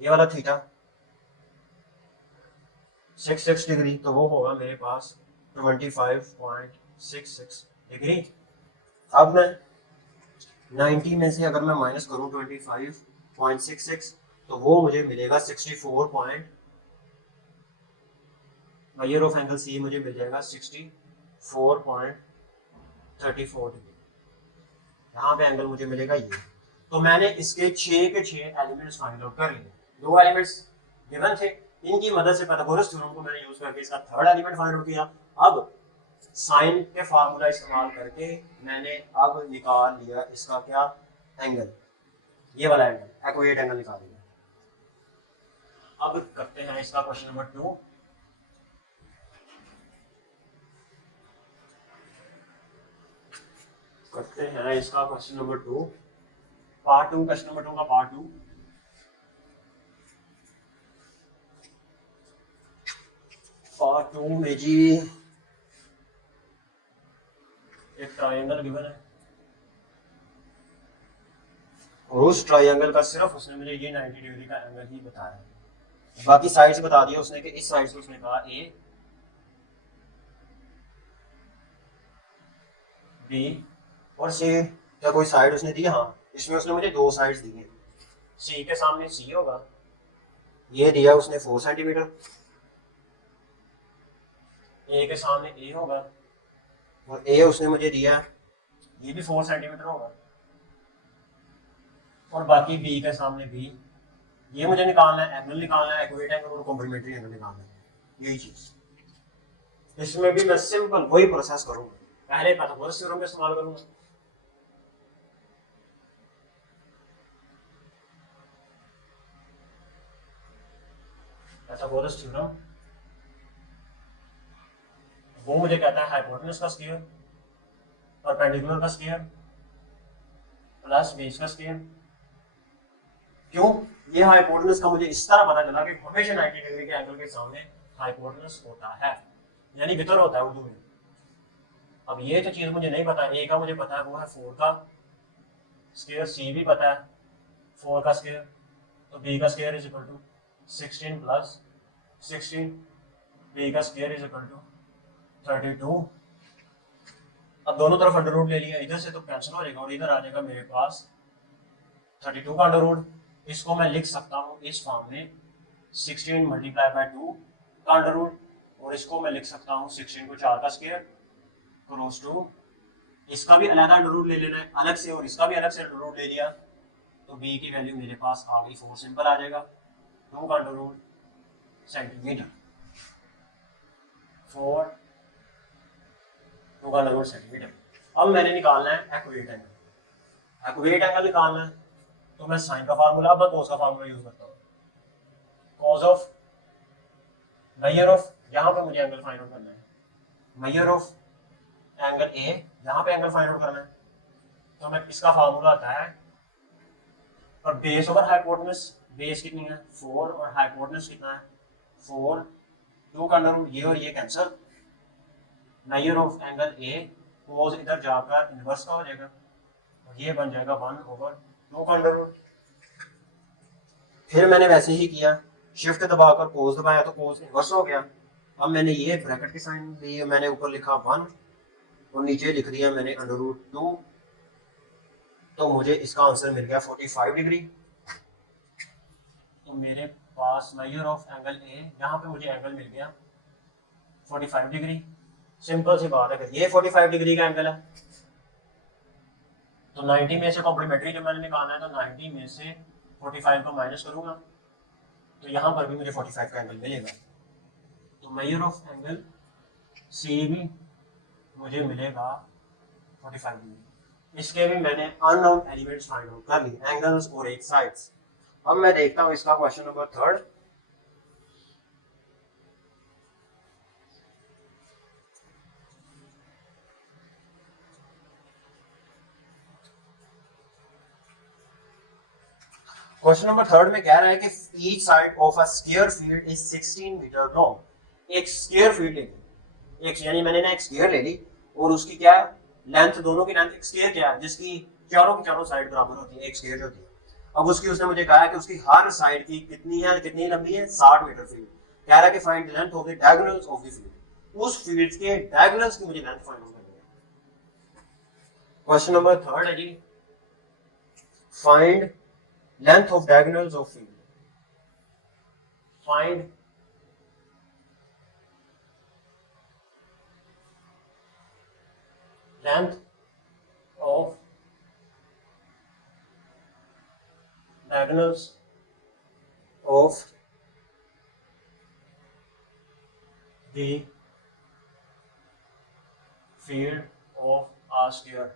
ये वाला थीटा 66 डिग्री, तो वो होगा मेरे पास 25.66 डिग्री। अब मैं 90 में से अगर मैं माइनस करूं 25.66, तो वो मुझे मिलेगा 64 मेजर ऑफ एंगल सी मुझे मिल जाएगा 64.34 डिग्री। यहाँ पे एंगल मुझे मिलेगा ये। तो मैंने इसके 6 के 6 एलिमेंट्स फाइंड आउट कर लिए। 2 एलिमेंट्स गिवन थे, इनकी मदद से पाइथागोरस थ्योरम को मैंने यूज करके इसका थर्ड एलिमेंट फाइंड आउट किया। अब साइन के फार्मूला इस्तेमाल करके मैंने अब निकाल लिया इसका क्या, एंगल, ये वाला एंगल, एक्यूरेट एंगल निकाल लिया। अब करते हैं इसका क्वेश्चन नंबर 2। करते हैं इसका question number 2, part 2, question number 2 का पार्ट 2। पार्ट 2 में जी एक ट्रायंगल गिवन है, और उस ट्रायंगल का सिर्फ उसने मुझे ये 90 डिग्री का एंगल ही बताया है, बाकी साइड से बता दिया उसने कि इस साइड से उसने कहा ए, बी और सी। क्या कोई साइड उसने दी? हाँ, इसमें उसने मुझे 2 साइड्स दी हैं। सी के सामने सी होगा, ये दिया उसने 4 सेंटीमीटर, ए के सामने ए होगा, और ए उसने मुझे दिया ये भी 4 सेंटीमीटर होगा, और बाकी बी के सामने बी। ये मुझे निकालना है, एंगल निकालना है, एक्यूरेट एंगल और कॉम्प्लीमेंट्री एंगल निकालना है, यही चीज। इसमें भी मैं सिंपल वही प्रोसेस करूंगा, पहले पाइथागोरस थ्योरम का इस्तेमाल करूंगा। पाइथागोरस थ्योरम, वो मुझे कहता है हाइपोटेनस का स्क्वायर, परपेंडिकुलर का स्क्वायर प्लस बेस का स्क्वायर। क्यों? ये हाइपोटेनस का मुझे इस तरह पता चला कि हमेशा 90 डिग्री के एंगल के सामने हाइपोटेनस होता है, यानी वितर होता है उर्दू में। अब ये तो चीज मुझे नहीं पता, ए का मुझे पता है वो है 4 का स्क्वायर, सी भी पता है 4 का स्क्वायर, तो बी का square is equal to 16 plus 16, B का स्क्वायर इज इक्वल टू 32। अब दोनों तरफ अंडर रूट ले लिया, इधर से तो कैंसिल हो जाएगा और इधर आ जाएगा मेरे पास 32 का अंडर रूट। इसको मैं लिख सकता हूँ इस फॉर्म में 16 मल्टीप्लाई बाय 2 का अंडर रूट, और इसको मैं लिख सकता हूँ 16 को 4 का स्क्वायर क्लोज टू, इसका भी अलग अंडर रूट ले लेना है अलग से और इसका भी अलग से अंडर रूट ले लिया, तो b की वैल्यू मेरे पास आ गई 4, सिंपल आ जाएगा 2 का अंडर रूट सेंटीमीटर, 4 2 का अंडर रूट सेंटीमीटर। अब मैंने निकालना है एक्यूरेट एंगल। एक्यूरेट एंगल निकालना है तो मैं साइन का फार्मूला, अब मैं कोस का फार्मूला यूज करता हूँ। कॉस ऑफ मेजर ऑफ, यहाँ पे मुझे एंगल फाइंड आउट करना है, मेजर ऑफ एंगल ए, यहाँ पे एंगल फाइंड आउट करना है, तो मैं इसका फार्मूला आता है और बेस ओवर हाइपोटेनस, बेस कितनी है 4 और हाइपोटेनस कितना है 4, 2 का अंडर रूट, ये और ये cancel, measure of angle A, cos इधर जाकर इनवर्स का हो जाएगा और ये बन जाएगा 1 ओवर 2 का अंडर रूट। फिर मैंने वैसे ही किया, शिफ्ट दबाकर कोस दबाया तो कोस इनवर्स हो गया। अब मैंने ये ब्रैकेट की साइन ली, मैंने ऊपर लिखा 1 और नीचे लिख दिया मैंने अंडर रूट 2, तो मुझे इसका आंसर मिल गया 45 डिग्री। तो मेरे पास मेजर ऑफ एंगल ए, यहाँ पे मुझे एंगल मिल गया 45 डिग्री। सिंपल सी बात है, अगर ये 45 डिग्री का एंगल है तो 90 में से कॉम्प्लीमेंट्री जो मैंने निकालना है तो 90 में से 45 को माइनस करूंगा तो यहाँ पर भी मुझे 45 का एंगल मिलेगा। तो मेजर ऑफ एंगल सी भी मुझे मिलेगा 45 डिग्री। इसके भी मैंने अननोन एलिमेंट्स फाइंड आउट कर ली, एंगल्स और एक साइड्स। अब मैं देखता हूँ इसका क्वेश्चन नंबर 3। क्वेश्चन नंबर 3 में कह रहा है कि each side of a square field is 16 metre long. एक स्क्वायर फील्ड ले ली, एक यानी मैंने ना एक स्क्वायर ले ली और उसकी क्या लेंथ, दोनों की लेंथ, एक स्क्वायर क्या है जिसकी चारों की चारों साइड बराबर होती है, एक स्क्वायर जो होती है। अब उसकी उसने मुझे कहा है कि उसकी हर साइड की कितनी है, कितनी लंबी है 60 मीटर फील्ड। कह रहा है कि find the length of the diagonals of the field, उस फील्ड के डायगोनल्स की मुझे लेंथ फाइंड आउट करनी है। क्वेश्चन नंबर 3 है जी, find length of diagonals of field. Find length of diagonals of the field of a sphere.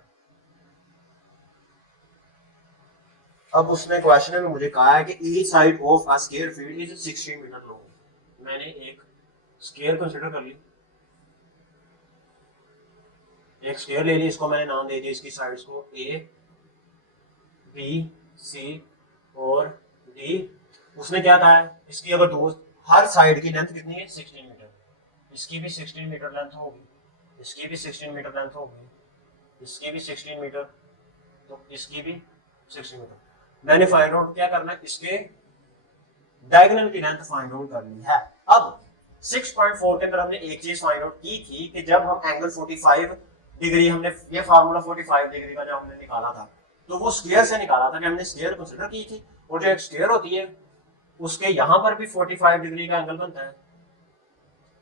अब उसने question में मुझे कहा है कि each side of a square field is 16 metre long. मैंने एक स्क्वायर कंसीडर कर ली, एक स्क्वायर ले ली, इसको मैंने नाम दे दिया इसकी साइड्स को ए, बी, सी और डी। उसने क्या कहा है, इसकी अगर दो हर साइड की लेंथ कितनी है 16 मीटर, इसकी भी 16 मीटर लेंथ होगी, इसकी भी 16 मीटर लेंथ होगी, इसकी भी 16 मीटर, तो इसकी भी 16 मीटर। मैंने फाइंड आउट क्या करना है, इसके डायगोनल की लेंथ फाइंड आउट करनी है। अब 6.4 के अंदर हमने एक चीज फाइंड आउट की थी कि जब हम एंगल 45 डिग्री, हमने ये फार्मूला 45 डिग्री का जब हमने निकाला था तो वो स्क्वायर से निकाला था कि हमने स्क्वायर कंसीडर की थी, और जो एक स्क्वायर होती है उसके यहाँ पर भी 45 डिग्री का एंगल बनता है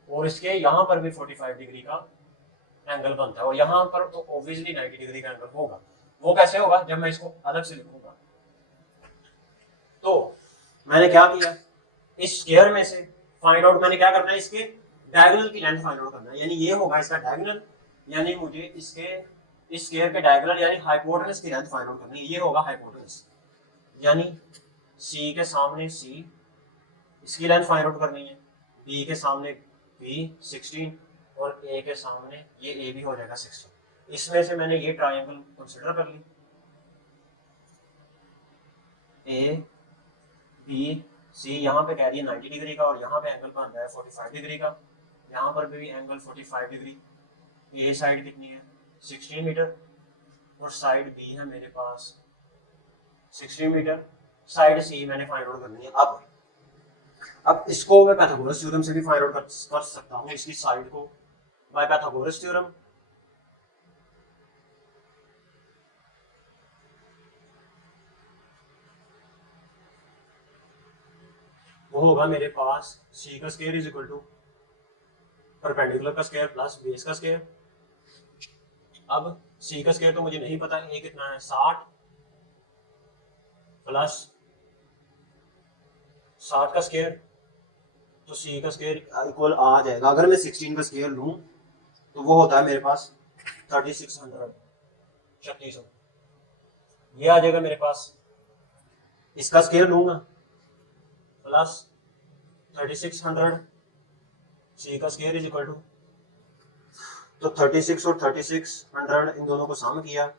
और इसके यहाँ पर भी 45 डिग्री का एंगल बनता है, और यहाँ पर तो ऑब्वियसली 90 डिग्री का एंगल होगा। वो कैसे होगा, जब मैं इसको अलग से लिखूंगा। तो मैंने क्या किया, इस स्क्वायर में से फाइंड आउट मैंने क्या करना है, इसके डायगोनल की लेंथ फाइंड आउट करना है, यानी ये होगा इसका डायगोनल, यानी मुझे इसके इस स्क्वायर के डायगोनल यानी हाइपोटेनस की लेंथ फाइंड आउट करनी है। ये होगा हाइपोटेनस, यानी सी के सामने सी इसकी लेंथ फाइंड आउट करनी है, बी के सामने बी 16 और ए के सामने ये ए भी हो जाएगा 16। इसमें से मैंने ये ट्राइंगल कंसिडर कर ली, ए बी सी, यहाँ पे कह दिया 90 डिग्री का और यहाँ पे एंगल बन रहा है 45 डिग्री का, यहाँ पर भी एंगल 45 डिग्री। ए साइड कितनी है 16 मीटर और साइड बी है मेरे पास 16 मीटर, साइड सी मैंने फाइंड आउट करनी है। अब इसको मैं पाइथागोरस थ्योरम से भी फाइंड आउट कर सकता हूँ, इसकी साइड को बाय पाइथागोरस थ्योरम। वो होगा मेरे पास सी का square is equal to perpendicular का स्क्वायर प्लस बेस का स्क्वायर। अब सी का स्क्वायर तो मुझे नहीं पता, ए कितना है 60 प्लस 60 का स्क्वायर, तो सी का स्क्वायर इक्वल आ जाएगा, अगर मैं 16 का स्क्वायर लूं तो वो होता है मेरे पास 3600, 3600 ये आ जाएगा मेरे पास। इसका स्क्वायर लूंगा प्लस 3600 सी का स्क्वायर इज इक्वल टू, तो 36 और 3600 इन दोनों को सम किया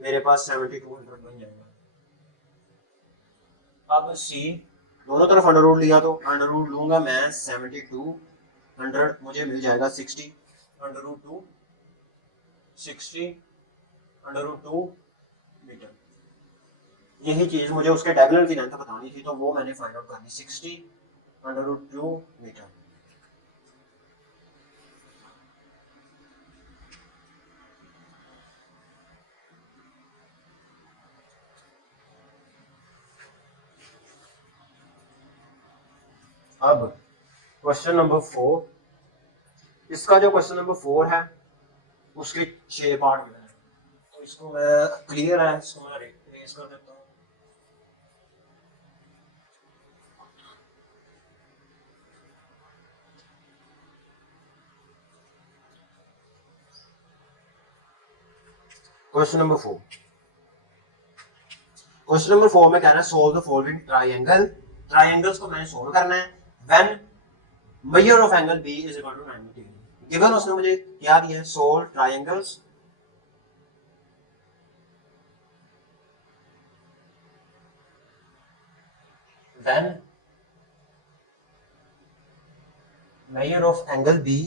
मेरे पास 7200 बन जाएगा। अब सी दोनों तरफ अंडर रूट लिया तो अंडर रूट लूंगा मैं 7200, मुझे मिल जाएगा 60 under root 2 60 under root 2 metre. यही चीज मुझे उसके डायगोनल की लेंथ बतानी थी, तो वो मैंने फाइंड आउट करनी 60 अंडर रूट 2 मीटर। अब क्वेश्चन नंबर 4, इसका जो क्वेश्चन नंबर 4 है उसके 6 पार्ट में है, तो इसको मैं क्लियर है, इसको मैं रेज कर देता हूँ। क्वेश्चन नंबर 4, क्वेश्चन नंबर 4 में कह रहा है solve the following triangle. Triangles को मैंने सोल्व करना है when measure of angle B is equal to 90 degree. Given उसने मुझे क्या दिया है, solve triangles when measure of angle B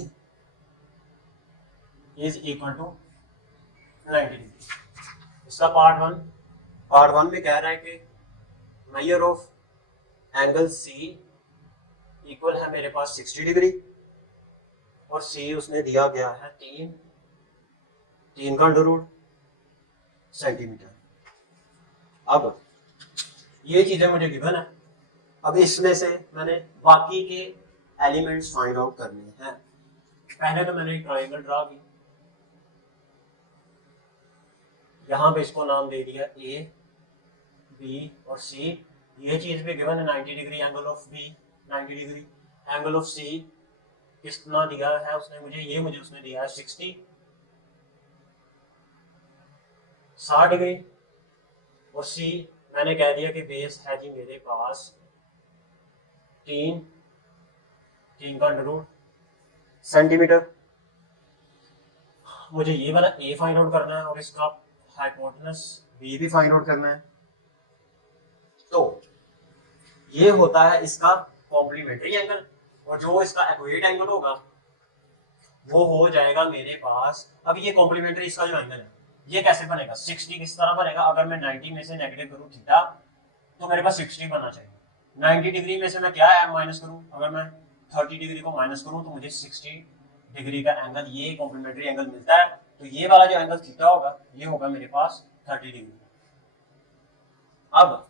is equal to 90 degree. इसका पार्ट वन में कह रहा है कि measure of angle C equal है मेरे पास 60 डिग्री और सी उसने दिया गया है 3 का अंडर रूट सेंटीमीटर। अब ये चीजें मुझे गिवन है, अब इसमें से मैंने बाकी के एलिमेंट्स फाइंड आउट करने हैं। पहले तो मैंने एक ट्राइंगल ड्रा किया, यहाँ पे इसको नाम दे दिया ए बी और सी। ये चीज भी गिवन है 90 degree, angle of B 90 degree, angle of C कितना दिया है उसने मुझे उसने दिया है 60 डिग्री और सी मैंने कह दिया कि बेस है जी मेरे पास 3 का अंडर रूट सेंटीमीटर। मुझे ये वाला ए फाइंड आउट करना है और इसका हाइपोटेनस बी भी फाइंड आउट करना है। तो ये होता है इसका कॉम्प्लीमेंट्री एंगल और जो इसका एक्वेट एंगल होगा वो हो जाएगा मेरे पास। अब ये कॉम्प्लीमेंट्री इसका जो एंगल है ये कैसे बनेगा, 60 किस तरह बनेगा, अगर मैं 90 में से नेगेटिव करूं थीटा तो मेरे पास 60 बनना चाहिए। 90 डिग्री में से मैं क्या माइनस करूं, अगर मैं 30 डिग्री को माइनस करूं तो मुझे 60 डिग्री का एंगल, ये कॉम्प्लीमेंट्री एंगल मिलता है। तो ये वाला जो एंगल थीटा होगा ये होगा मेरे पास 30 डिग्री। अब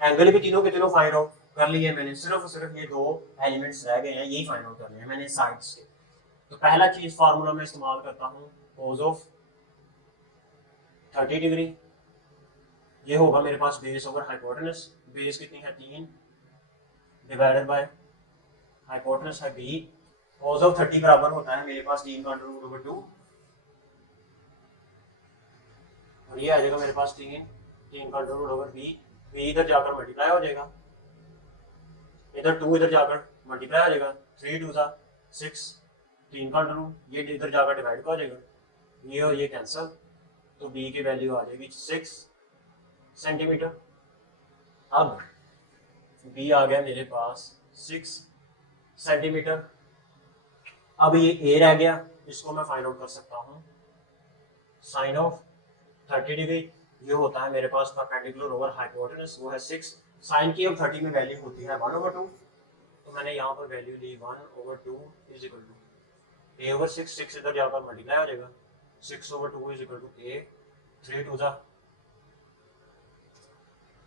एंगल भी तीनों के तीनों फाइंड आउट कर लिए मैंने, सिर्फ और सिर्फ ये दो एलिमेंट्स रह गए हैं, यही फाइंड आउट करने हैं मैंने साइड्स के। तो पहला चीज फार्मूला में इस्तेमाल करता हूँ cos ऑफ 30 डिग्री, ये होगा मेरे पास बेस ओवर हाइपोटेनस। बेस कितनी है 3 डिवाइडेड बाय हाइपोटेनस है b। cos ऑफ 30 बराबर होता है मेरे पास 3 का अंडर रूट ओवर 2 और ये आ जाएगा मेरे पास 3 का under root over b। b इधर जाकर मल्टीप्लाई हो जाएगा इधर 2 इधर जाकर मल्टीप्लाई हो जाएगा, 3 2 सा 6, 3 का अंडर रूट, ये इधर जाकर डिवाइड हो जाएगा, ये और ये कैंसिल, तो बी की वैल्यू आ जाएगी 6 सेंटीमीटर। अब बी आ गया मेरे पास 6 सेंटीमीटर। अब ये ए रह गया, इसको मैं फाइंड आउट कर सकता हूँ साइन ऑफ 30 डिग्री, ये होता है मेरे पास परपेंडिकुलर ओवर हाइपोटेनस, वो है 6। साइन की अब 30 में वैल्यू होती है 1/2, तो मैंने यहाँ पर वैल्यू ली 1/2 is equal to A over 6, 6 इधर जाकर मल्टीप्लाई हो जाएगा, 6/2 इज इक्वल टू ए, 3 2 सा,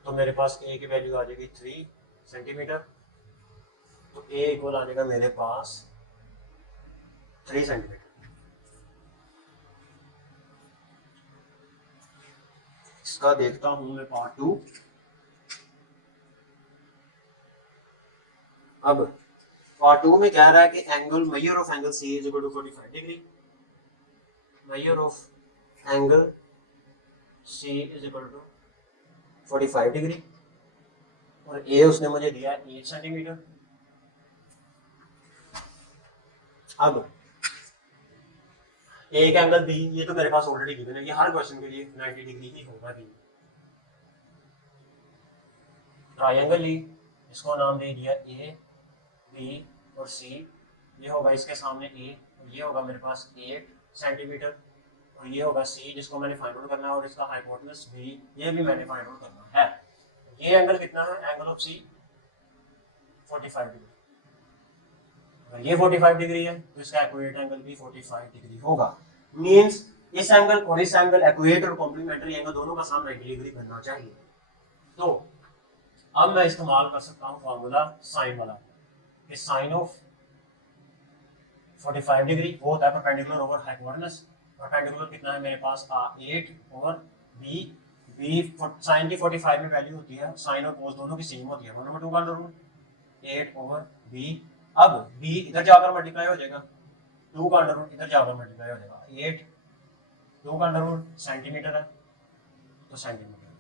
तो मेरे पास ए की वैल्यू आ जाएगी 3 सेंटीमीटर, तो ए इक्वल आ जाएगा मेरे पास 3 सेंटीमीटर। इसका देखता हूं मैं पार्ट 2। अब पार्ट 2 में कह रहा है कि angle measure of angle C is equal to 45 degree, measure of angle C is equal to 45 degree, और ए उसने मुझे दिया है 8 सेंटीमीटर। अब एक एंगल बी, ये तो मेरे पास ऑलरेडी गिवन है, ये हर क्वेश्चन के लिए 90 डिग्री ही होगा बी। ट्रायंगल ली, इसको नाम दे दिया ए बी और सी, ये होगा इसके सामने ए, ये होगा मेरे पास 8 सेंटीमीटर, और ये होगा सी जिसको मैंने फाइंड आउट करना है, और इसका हाइपोटेनस बी, ये भी मैंने फाइंड आउट करना है। ये एंगल कितना है, एंगल ऑफ सी 45 डिग्री, ये 45 डिग्री है तो इसका एक्यूरेट एंगल भी 45 डिग्री होगा। मींस इस एंगल और इस एंगल, एक्यूरेट और कॉम्प्लीमेंट्री एंगल दोनों का सम 90 डिग्री बनना चाहिए। तो अब मैं इस्तेमाल कर सकता हूं फार्मूला साइन वाला, कि साइन ऑफ 45 डिग्री वो होता है परपेंडिकुलर ओवर हाइपोटेनस। परपेंडिकुलर कितना है मेरे पास 8 ओवर बी, बी साइन की 45 में वैल्यू होती है, साइन और कोस दोनों की सेम होती है, 1/2 का अंडर रूट 8 ओवर बी। अब b इधर जाकर मल्टीप्लाई हो जाएगा, 2 का अंडर रूट इधर जाकर मल्टीप्लाई हो जाएगा, 8 2 का अंडर रूट सेंटीमीटर है तो सेंटीमीटर,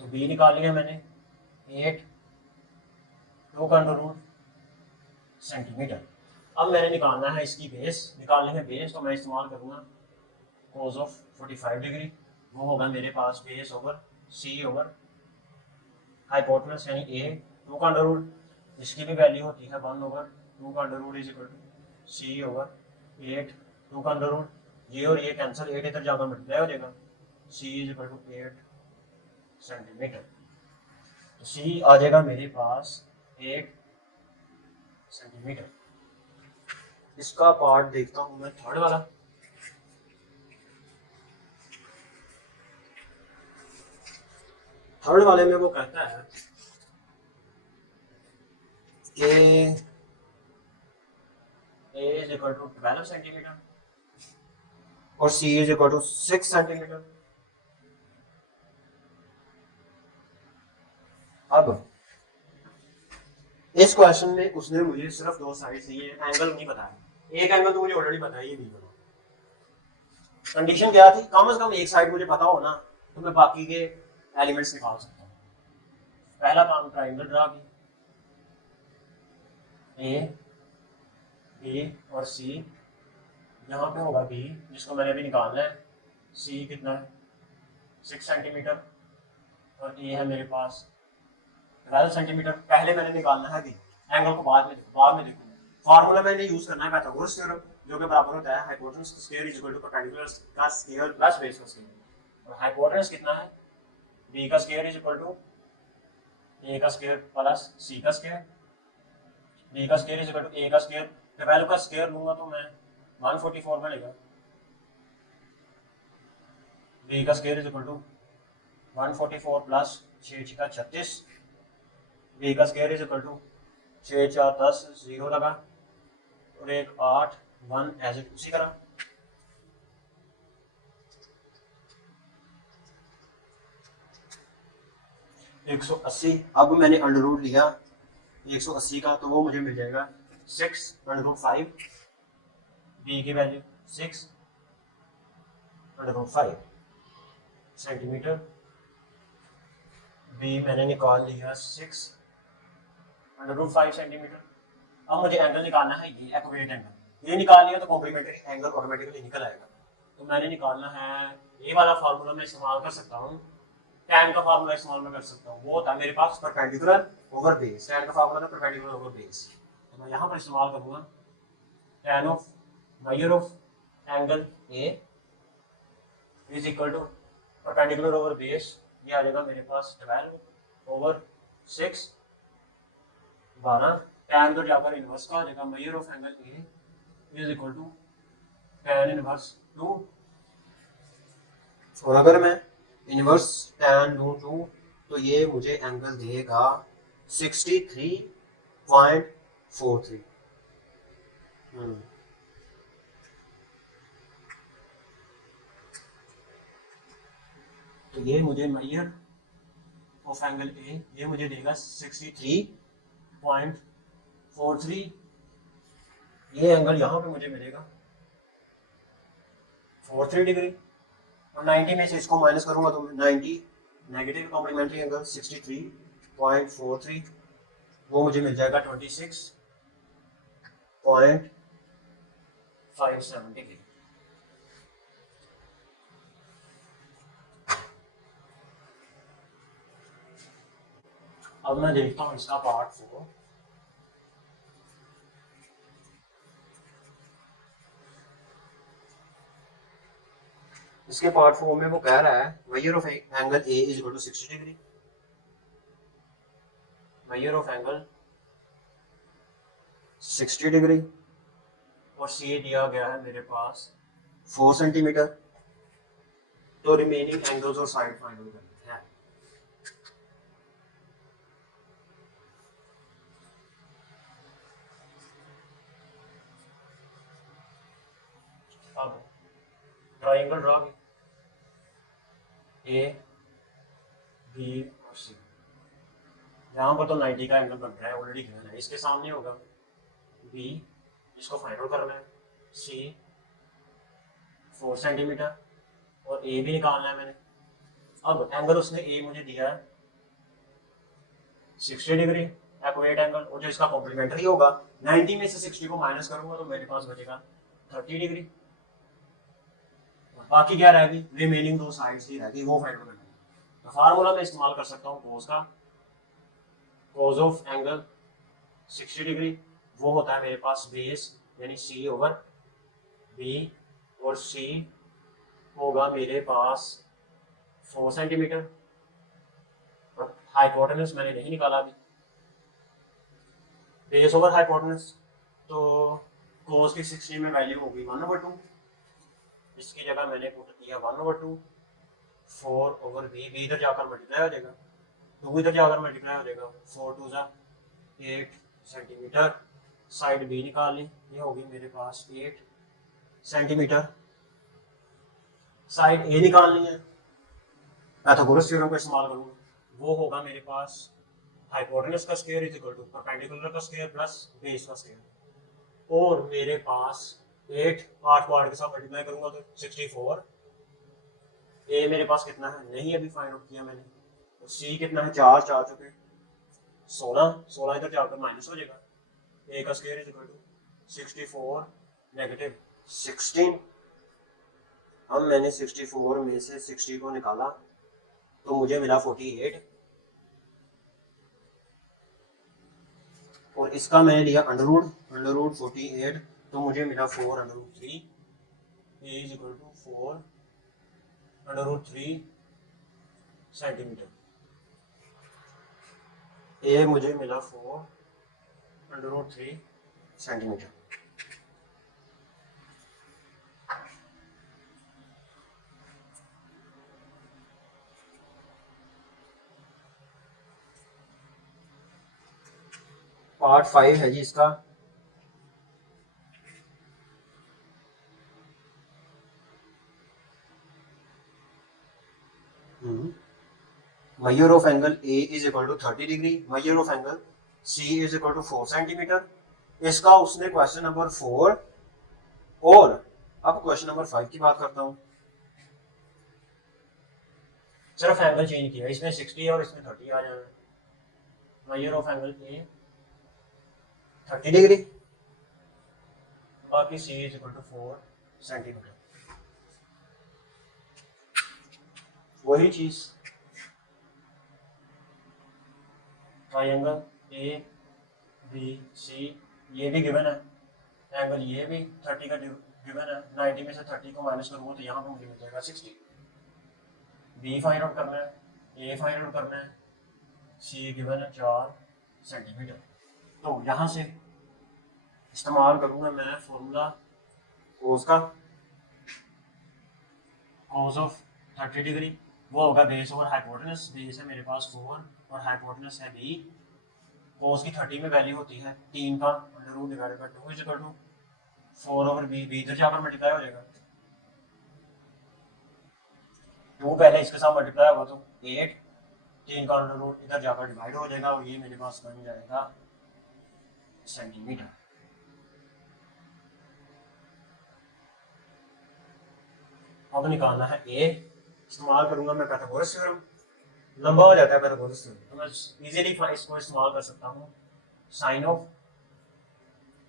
तो b निकाल लिया मैंने 8 2 का अंडर रूट सेंटीमीटर। अब मैंने निकालना है इसकी बेस, निकालने में बेस तो मैं इस्तेमाल करूंगा cos ऑफ 45 डिग्री, वो होगा मेरे पास base over c over hypotenuse यानी a, 2 का अंडर रूट, इसकी भी वैल्यू होती है 1/2 का under root is equal to C over 8 2 का अंडर रूट, ये और ये कैंसिल, 8 इधर जाकर मल्टीप्लाई हो जाएगा, सी इज इक्वल टू 8 सेंटीमीटर, तो सी आ जाएगा मेरे पास 8 सेंटीमीटर। इसका पार्ट देखता हूं मैं थर्ड वाला। थर्ड वाले में वो कहता है कि a is equal to 12 centimetre और c is equal to 6 centimetre. अब इस क्वेश्चन में उसने मुझे सिर्फ 2 साइड दिए, एंगल नहीं बताया, एक एंगल तो मुझे ऑलरेडी पता ही नहीं। कंडीशन क्या थी, कम से कम एक साइड मुझे पता हो ना तो मैं बाकी के एलिमेंट्स निकाल सकता हूँ। पहला काम ट्राइंगल ड्रा किया, ए बी और सी, यहाँ पे होगा बी जिसको मैंने अभी निकालना है, सी कितना है 6 सेंटीमीटर, और ए है मेरे पास 12 सेंटीमीटर। पहले मैंने निकालना है बी, एंगल को बाद में देखूंगा। फार्मूला मैंने यूज करना है पाइथागोरस थ्योरम, जो कि बराबर होता है hypotenuse square is equal to perpendicular का स्क्वायर प्लस बेस का स्क्वायर, और हाइपोटेनस कितना है बी का square is equal to A का स्क्वायर प्लस सी का स्क्वायर, बी का square is equal to A का स्क्वायर, वैल्यू का स्क्वायर लूंगा तो मैं 144 बनेगा, बी का square is equal to 144 plus 6 6 36, B का स्क्वायर इज इक्वल टू 6 4 10 0 लगा और एक 8 1 एज इट उसी तरह। एक 180, अब मैंने अंडर रूट लिया 180 का, तो वो मुझे मिल जाएगा 6 अंडर रूट 5, बी की value 6 under root 5 centimetre, B मैंने निकाल लिया 6 √5 सेंटीमीटर। अब मुझे एंगल निकालना है ये एक्यूरेट एंगल, ये निकाल लिया तो कॉम्प्लीमेंट्री एंगल ऑटोमेटिकली निकल आएगा। तो मैंने निकालना है ये वाला फार्मूला मैं इस्तेमाल कर सकता हूँ, tan का फार्मूला इस्तेमाल मैं कर सकता हूँ, वो होता है मेरे पास परपेंडिकुलर ओवर बेस, tan का फार्मूला था परपेंडिकुलर ओवर बेस। तो मैं यहाँ पर इस्तेमाल करूँगा tan of measure of angle A is equal to perpendicular over base, ये आ जाएगा मेरे पास 12/6 12, tan तो जाकर इनवर्स का आ जाएगा, measure of angle A is equal to tan inverse 2, और अगर मैं इनवर्स tan लूँ 2 तो ये मुझे एंगल देगा 63.43। तो ये मुझे मेजर ऑफ एंगल ए ये मुझे देगा 63.43। ये एंगल यहाँ पे मुझे मिलेगा 43 डिग्री, और 90 में से इसको माइनस करूंगा तो 90 नेगेटिव कॉम्प्लीमेंट्री एंगल 63.43 वो मुझे मिल जाएगा 26.57 डिग्री। अब मैं देखता हूँ इसका पार्ट 4। इसके पार्ट 4 में वो कह रहा है measure of angle A is equal to 60 degree, measure of angle 60 degree, और सी दिया गया है मेरे पास 4 सेंटीमीटर। तो रिमेनिंग एंगल्स और साइड फाइंड करते हैं। अब ट्रायंगल ड्रॉ ए बी और सी, यहाँ पर तो 90 का एंगल बन रहा है ऑलरेडी गिवन है, इसके सामने होगा बी, इसको फाइंड आउट करना है, सी 4 सेंटीमीटर, और ए भी निकालना है मैंने। अब एंगल उसने ए मुझे दिया है 60 डिग्री एक्यूरेट एंगल, और जो इसका कॉम्प्लीमेंट्री होगा 90 में से 60 को माइनस करूंगा तो मेरे पास बचेगा 30 डिग्री। बाकी क्या रहेगी, रिमेनिंग दो साइड्स ही रहेगी, वो फाइंड आउट करना है। तो फार्मूला मैं इस्तेमाल कर सकता हूँ कोस का, कोस ऑफ एंगल 60 डिग्री वो होता है मेरे पास बेस यानी सी ओवर बी, और सी होगा मेरे पास 4 सेंटीमीटर, और हाइपोटेनस मैंने नहीं निकाला अभी, बेस ओवर हाइपोटेनस, तो कोस की 60 में वैल्यू होगी 1/2, इसकी जगह मैंने पुट किया 1/2, 4 ओवर बी, बी इधर जाकर मल्टीप्लाई हो जाएगा, 2 इधर जाकर मल्टीप्लाई हो जाएगा, 4 2 जा 8 सेंटीमीटर, साइड बी निकाल ली, ये होगी मेरे पास 8 सेंटीमीटर। साइड ए निकालनी है, पाइथागोरस थ्योरम का इस्तेमाल करूँगा, वो होगा मेरे पास हाइपोटेनस का square is equal to perpendicular का स्क्वायर प्लस बेस का स्क्वायर, और मेरे पास 8 8 को 8 के साथ मल्टीप्लाई करूंगा तो 64। ए मेरे पास कितना है नहीं अभी फाइंड आउट किया मैंने, तो सी कितना है 4 4 चुके 16 16 इधर जाकर माइनस हो जाएगा, ए का square is equal to 64 negative 16। अब मैंने 64 में से 60 को निकाला तो मुझे मिला 48, और इसका मैंने लिया अंडर रूट 48 तो मुझे मिला 4√3 is equal to 4√3 centimetre. A मुझे मिला 4√3 सेंटीमीटर। पार्ट 5 है जी इसका, measure of angle A is equal to 30 degree, measure of angle C is equal to 4 centimetre. इसका उसने क्वेश्चन नंबर 4, और अब क्वेश्चन नंबर 5 की बात करता हूँ। सिर्फ एंगल चेंज किया, इसमें 60 और इसमें 30 आ जाना है। Measure of angle A 30 degree, बाकी C is equal to 4 centimetre. वही चीज ट्रायंगल ए बी सी, ये भी गिवन है, एंगल ये भी 30 का गिवन है, 90 में से 30 को माइनस करूँगा तो यहाँ पर मुझे मिल जाएगा 60। बी फाइंड आउट करना है, ए फाइंड आउट करना है, सी गिवन है 4 सेंटीमीटर। तो यहाँ से इस्तेमाल करूँगा मैं फॉर्मूला कोस का, कोस ऑफ 30 डिग्री, वो होगा बेस ओवर हाइपोटेनस। बेस है मेरे पास 4 और हाइपोटेनस है बी। कोस की 30 में वैल्यू होती है 3 का under root divided by 2 is equal to 4 over B. B इधर जाकर मल्टीप्लाई हो जाएगा, 2 पहले इसके साथ मल्टीप्लाई होगा तो 8, 3 का अंडर रूट इधर जाकर डिवाइड हो जाएगा और ये मेरे पास बन जाएगा सेंटीमीटर। अब निकालना है ए, इस्तेमाल करूंगा मैं पाइथागोरस थ्योरम। लंबा हो जाता है पाइथागोरस थ्योरम तो मैं इजीली इसको इस्तेमाल कर सकता हूँ। Sine of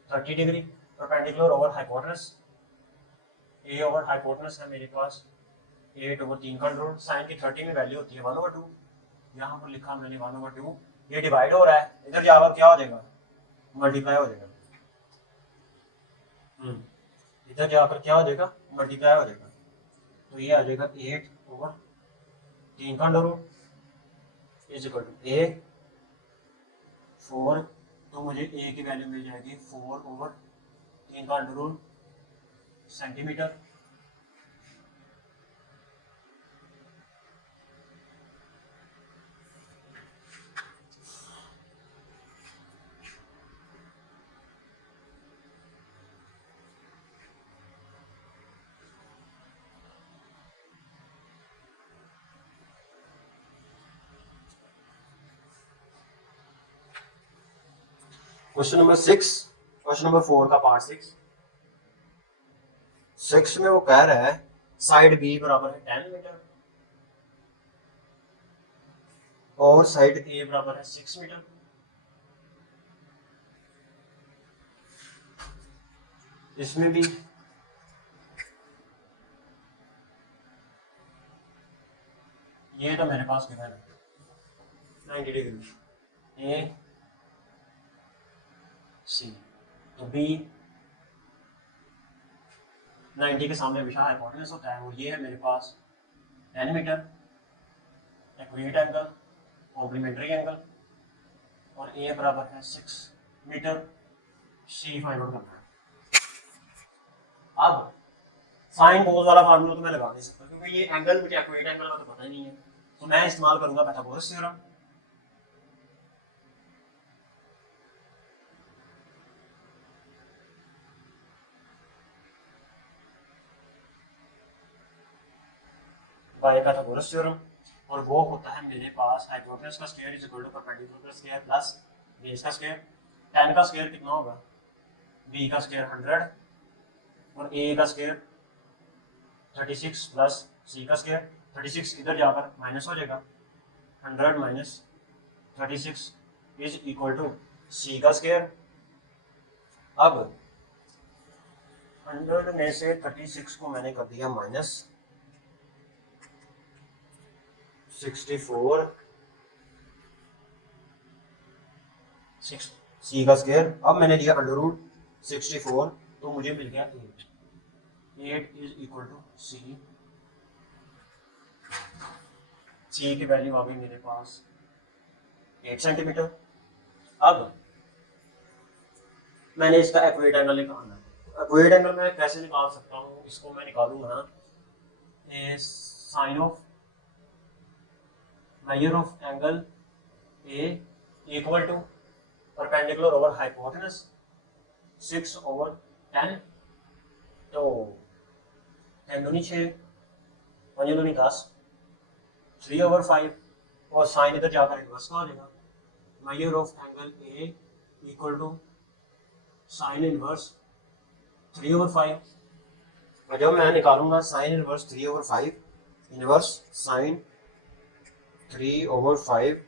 30 degree perpendicular over hypotenuse, A over hypotenuse है मेरे पास 8 ओवर 3 का अंडर रूट। साइन की 30 में वैल्यू होती है 1/2, यहाँ पर लिखा मैंने 1/2। ये डिवाइड हो रहा है, इधर जाकर क्या हो जाएगा, मल्टीप्लाई हो जाएगा। इधर जाकर क्या हो जाएगा, मल्टीप्लाई हो जाएगा। तो ये आ जाएगा 8 ओवर 3 का under root is equal to A 4, तो मुझे ए की वैल्यू मिल जाएगी 4 ओवर 3 का under root centimetre. Question number 6, question number 4 का पार्ट 6 में वो कह रहा है साइड बी बराबर है 10 मीटर और साइड ए बराबर है 6 मीटर। इसमें भी ये तो मेरे पास कितना है 90 डिग्री ए सी, तो बी 90 के सामने हमेशा हाइपोटेनस होता है और ये है मेरे पास 10 metre, accurate angle, complementary angle और ए बराबर है 6 मीटर। सी फाइंड आउट करना है। अब साइन कोस वाला फार्मूला तो मैं लगा नहीं सकता क्योंकि ये एंगल मुझे एक्यूरेट एंगल का तो पता ही नहीं है, तो मैं इस्तेमाल करूंगा Pythagoras theorem. By Pythagoras theorem, और वो होता है मेरे पास हाइपोटेनस का square is equal to perpendicular का स्क्वायर प्लस बेस का स्क्वायर। 10 का स्क्वायर कितना होगा, बी का स्क्वायर 100 और ए का स्क्वायर 36 प्लस सी का स्क्वायर। 36 इधर जाकर माइनस हो जाएगा, 100 माइनस 36 इज इक्वल टू सी का स्क्वायर। अब 100 में से 36 को मैंने कर दिया माइनस 64 सी का स्क्वायर। अब मैंने लिया अंडर रूट 64 तो मुझे मिल गया 8 इज इक्वल टू सी। सी की वैल्यू आ गई मेरे पास 8 सेंटीमीटर। अब मैंने इसका एक्यूरेट एंगल निकालना है। एक्यूरेट एंगल मैं कैसे निकाल सकता हूँ, इसको मैं निकालूंगा sine of measure of angle A equal to perpendicular over hypotenuse 6 over 10, तो 10 दूनी 6 5 दूनी 10 3 over 5 और साइन इधर जाकर रिवर्स का हो जाएगा। measure of angle A equal to sin inverse 3 over 5, और जब मैं निकालूंगा sine inverse 3 over 5 inverse sine 3 over 5,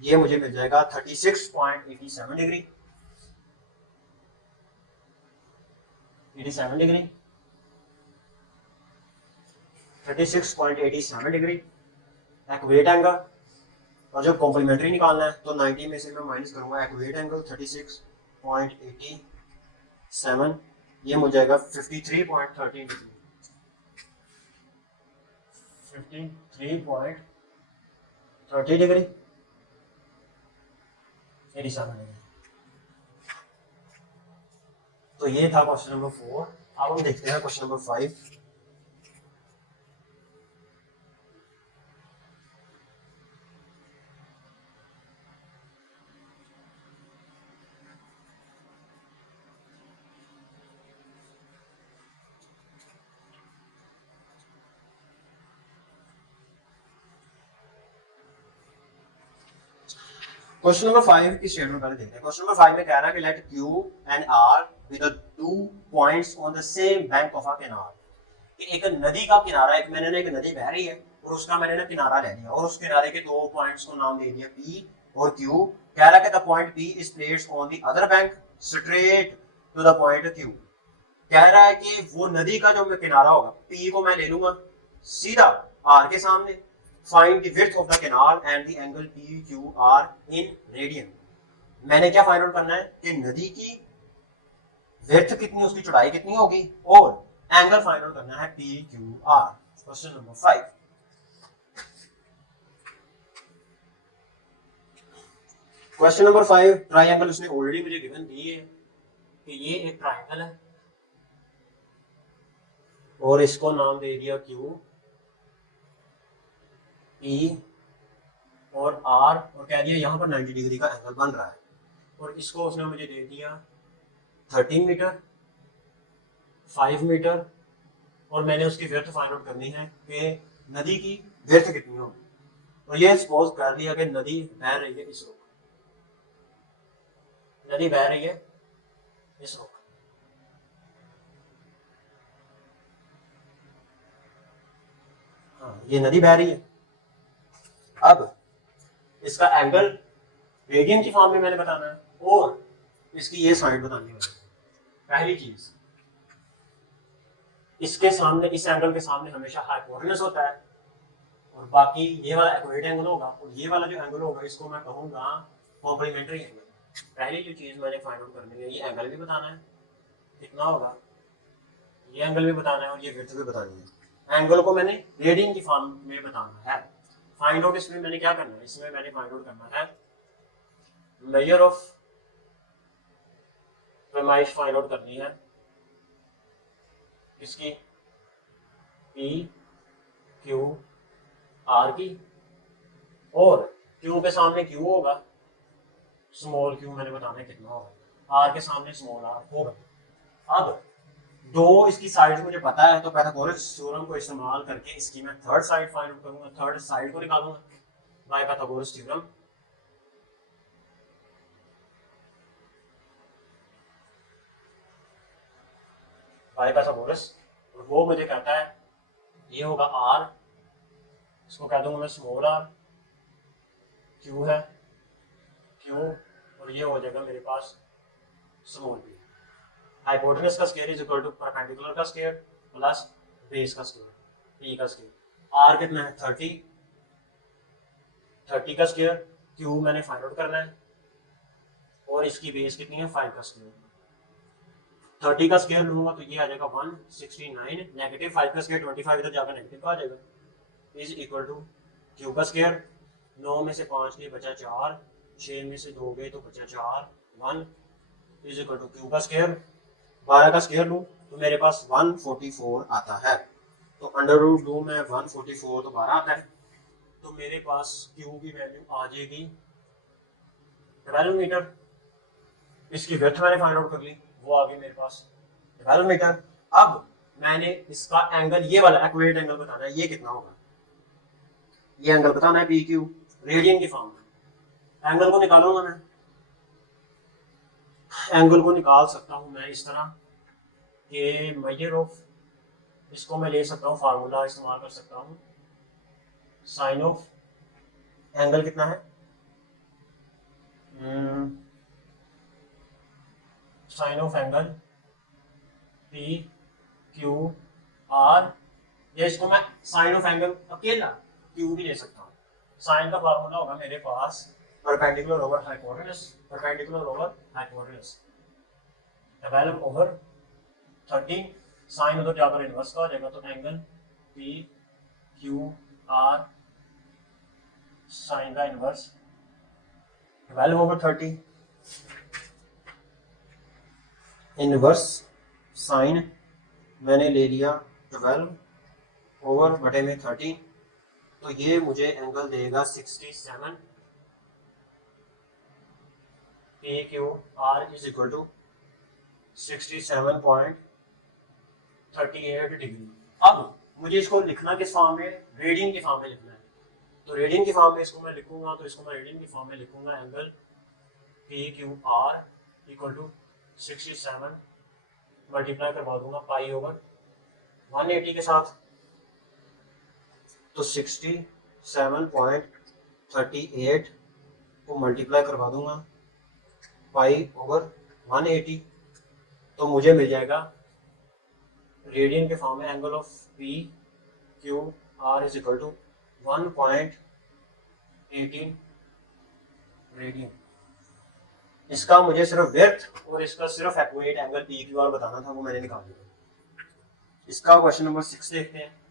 ये मुझे मिल जाएगा 36.87 degree. 87 degree, 36.87 degree acute angle. और जब कॉम्प्लीमेंट्री निकालना है तो 90 में से मैं माइनस करूंगा एक्वेट एंगल 36.87, ये मुझे जाएगा 53.13 डिग्री, 53.30 डिग्री, 87 डिग्री। तो ये था क्वेश्चन नंबर 4। अब हम देखते हैं क्वेश्चन नंबर 5। क्वेश्चन नंबर 5 की स्टेटमेंट पहले देखते हैं। क्वेश्चन नंबर 5 में कह रहा है कि let Q and R with the 2 points on the same bank of a canal. कि एक नदी का किनारा, एक मैंने एक नदी बह रही है और उसका मैंने ना किनारा ले लिया और उस किनारे के 2 पॉइंट्स को नाम दे दिया P और Q। कह रहा है कि the point P is placed on the other bank straight to the point Q। कह रहा है कि वो नदी का जो किनारा होगा P को मैं ले लूंगा सीधा R के सामने। Find the width of the canal and the angle PQR in radian। मैंने क्या फाइंड आउट करना है कि नदी की विड्थ कितनी, उसकी चौड़ाई कितनी होगी और एंगल फाइंड आउट करना है PQR। Question number 5। Question number 5 triangle उसने ऑलरेडी मुझे गिवन दी है कि ये एक ट्रायंगल है और इसको नाम दे दिया Q, E और R और कह दिया यहाँ पर 90 डिग्री का एंगल बन रहा है और इसको उसने मुझे दे दिया 13 मीटर, 5 मीटर और मैंने उसकी विड्थ फाइंड आउट करनी है कि नदी की विड्थ कितनी होगी। और ये सपोज कर लिया कि नदी बह रही है इस रुख, नदी बह रही है इस रुख। हाँ, ये नदी बह रही है। अब इसका एंगल रेडियन की फॉर्म में मैंने बताना है और इसकी ये साइड बतानी है। पहली चीज, इसके सामने, इस एंगल के सामने हमेशा हाइपोटेनस होता है और बाकी ये वाला एक्यूरेट एंगल होगा और ये वाला जो एंगल होगा इसको मैं कहूंगा कॉम्प्लीमेंट्री एंगल। पहली जो चीज मैंने फाइंड आउट करनी है, ये एंगल भी बताना है कितना होगा, ये एंगल भी बताना है और ये विड्थ भी बतानी है। एंगल को मैंने रेडियन की फॉर्म में बताना है। फाइंड आउट इसमें मैंने क्या करना है, इसमें मैंने फाइंड आउट करना है मेजर ऑफ पैमाइश फाइंड आउट करनी है इसकी P Q R की और Q के सामने Q होगा, स्मॉल Q मैंने बताना है कितना होगा, R के सामने स्मॉल R होगा। अब दो इसकी साइड मुझे पता है तो पाइथागोरस थ्योरम को इस्तेमाल करके इसकी मैं थर्ड साइड फाइंड आउट करूंगा, थर्ड साइड को निकालूंगा bye Pythagoras theorem. By Pythagoras, और वो मुझे कहता है ये होगा R, इसको कह दूंगा मैं स्मॉल r, Q है Q और ये हो जाएगा मेरे पास स्मॉल p। हाइपोटेनस का square is equal to perpendicular का स्क्वायर प्लस बेस का स्क्वायर, p का स्क्वायर। r कितना है 30, 30 का स्क्वायर, q मैंने फाइंड आउट करना है और इसकी बेस कितनी है 5 का स्क्वायर। 30 का स्क्वायर लूंगा तो ये आ जाएगा 169, नेगेटिव 5 का स्क्वायर 25 इधर जाकर नेगेटिव का आ जाएगा, इज इक्वल टू q का स्क्वायर, 9 में से 5 लिए बचा 4, 6 में से 2 गए तो बचा 4, 1 इज इक्वल टू q का स्क्वायर। 12 का स्क्वायर लूं तो मेरे पास 144 आता है, तो अंडर रूट लूं मैं 144 तो 12 आता है, तो मेरे पास q की वैल्यू आ जाएगी 12 मीटर। इसकी विड्थ मैंने फाइंड आउट कर ली, वो आ गई मेरे पास 12 मीटर। अब मैंने इसका एंगल, ये वाला एक्यूरेट एंगल बताना है, ये कितना होगा, ये एंगल बताना है PQ रेडियन की फॉर्म में। एंगल को निकालूंगा मैं, एंगल को निकाल सकता हूं मैं इस तरह कि मेजर ऑफ, इसको मैं ले सकता हूं, फार्मूला इस्तेमाल कर सकता हूं, साइन ऑफ एंगल कितना है, sine of angle P Q R, या इसको मैं साइन ऑफ एंगल अकेला क्यू भी ले सकता हूँ। साइन का फार्मूला होगा मेरे पास perpendicular over hypotenuse, perpendicular over hypotenuse 12 over 13, sine उधर जाकर इनवर्स का हो जाएगा, तो angle P Q R sine का इनवर्स 12 ओवर 30, इनवर्स साइन मैंने ले लिया 12 ओवर बटे में 30, तो ये मुझे एंगल देगा 67, P Q R is equal to 67.38 degree. अब मुझे इसको लिखना किस फॉर्म में, रेडियन की फॉर्म में लिखना है, तो रेडियन की फॉर्म में इसको मैं लिखूंगा, तो इसको मैं रेडियन की फॉर्म में लिखूंगा, angle P Q R equal to 67 multiply करवा दूंगा पाई ओवर 180 के साथ, तो 67.38 को मल्टीप्लाई करवा दूंगा पाई ओवर 180, तो मुझे मिल जाएगा रेडियन के फॉर्म में angle of P Q R is equal to 1.18 radian. इसका मुझे सिर्फ विड्थ और इसका सिर्फ accurate angle P Q R बताना था, वो मैंने निकाल दिया। इसका क्वेश्चन नंबर 6 देखते हैं।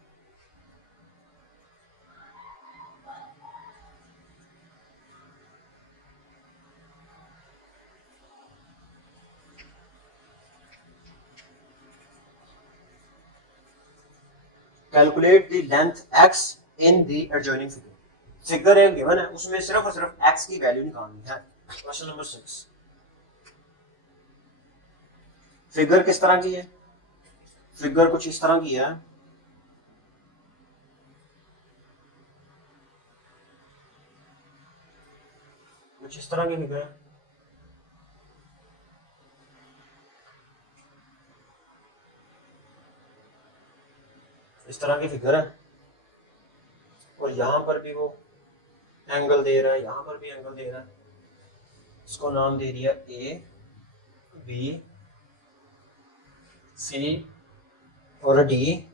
Calculate the length x in the adjoining figure. Figure एक गिवन है, उसमें सिर्फ और सिर्फ x की वैल्यू निकालनी है। क्वेश्चन नंबर 6, फिगर किस तरह की है, फिगर कुछ इस तरह की है, कुछ इस तरह की फिगर है। इस तरह की फिगर है, और यहां पर भी वो एंगल दे रहा है, यहां पर भी एंगल दे रहा है। इसको नाम दे दिया ए बी सी और डी।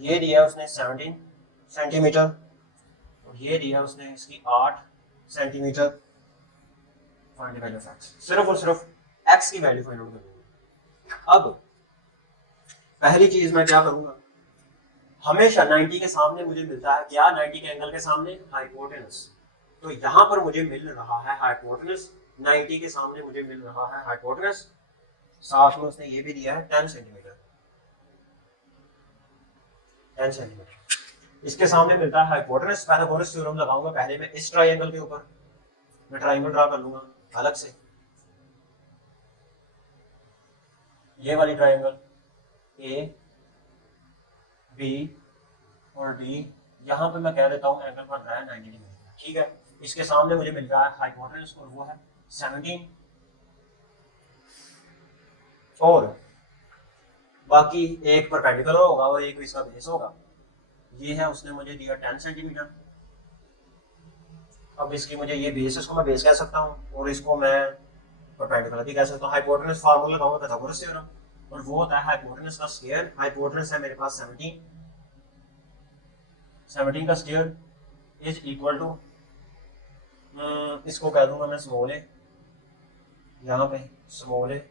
ये दिया उसने 17 सेंटीमीटर, और ये दिया उसने इसकी 8 centimetre. Find the value of x, सिर्फ और सिर्फ एक्स की वैल्यू फाइंड आउट करूंगा। अब पहली चीज मैं क्या करूंगा, हमेशा 90 के सामने मुझे मिलता है क्या, 90 के एंगल के सामने हाइपोटेनस, तो यहां पर मुझे मिल रहा है हाइपोटेनस, 90 के सामने मुझे मिल रहा है हाइपोटेनस, साथ में उसने ये भी दिया है 10 सेंटीमीटर, 10 सेंटीमीटर। इसके सामने मिलता है हाइपोटेनस। पाइथागोरस थ्योरम लगाऊंगा पहले मैं इस ट्रायंगल के ऊपर, मैं ट्रायंगल ड्रा कर लूंगा अलग से, ये वाली ट्रायंगल ए बी और डी, यहां पे मैं कह देता हूं एंगल बन रहा है 90 डिग्री, ठीक है। इसके सामने मुझे मिल रहा है हाइपोटेनस, और वो है 17, और बाकी एक परपेंडिकुलर होगा और एक इसका बेस होगा। ये है उसने मुझे दिया 10 सेंटीमीटर। अब इसकी मुझे ये बेस, इसको मैं बेस कह सकता हूँ, और इसको मैं परपेंडिकुलर भी कह सकता हूँ। हाइपोटेनस फार्मूला लगाऊंगा पाइथागोरस थ्योरम, और वो होता है हाइपोटेनस का स्क्वायर। हाइपोटेनस है मेरे पास 17, 17 का स्क्वायर इज इक्वल टू, इसको कह दूंगा मैं स्मॉल ए, यहाँ पे स्मॉल ए,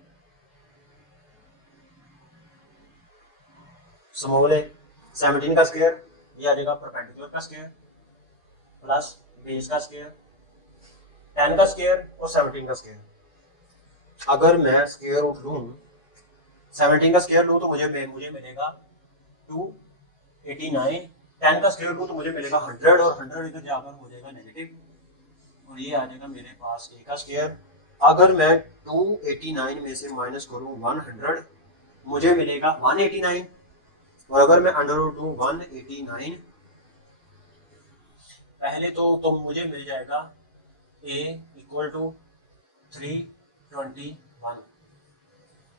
स्मॉल ए 17 का स्क्वायर, ये आ जाएगा परपेंडिकुलर का स्क्वायर प्लस बेस का स्क्वायर, 10 का स्क्वायर और 17 का स्क्वायर। अगर मैं स्क्वायर रूट लूं, 17 का स्क्वायर लूं तो मुझे मिलेगा 289, 10 का स्क्वायर लूं तो मुझे मिलेगा 100, और 100 इधर जाकर हो जाएगा नेगेटिव, और ये आ जाएगा मेरे पास ए का स्क्वायर। अगर मैं 289 में से माइनस करूं 100, मुझे मिलेगा 189, और अगर मैं अंडर रूट दूं 189 पहले तो मुझे मिल जाएगा a इक्वल टू 321,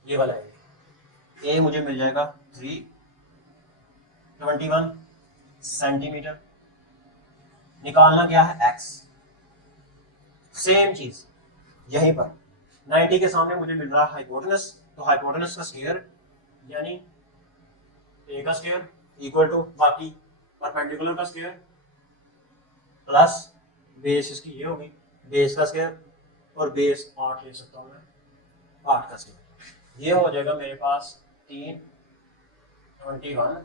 ये वाला है a मुझे मिल जाएगा 321 सेंटीमीटर। निकालना क्या है x, सेम चीज यहीं पर 90 के सामने मुझे मिल रहा है हाइपोटेनस, तो हाइपोटेनस का स्क्वायर यानी ए का स्क्वायर इक्वल टू बाकी परपेंडिकुलर का स्क्वायर प्लस बेस इसकी ये होगी बेस का स्क्वायर और बेस 8 ले सकता हूँ मैं 8 का स्क्वायर। ये हो जाएगा मेरे पास 3 21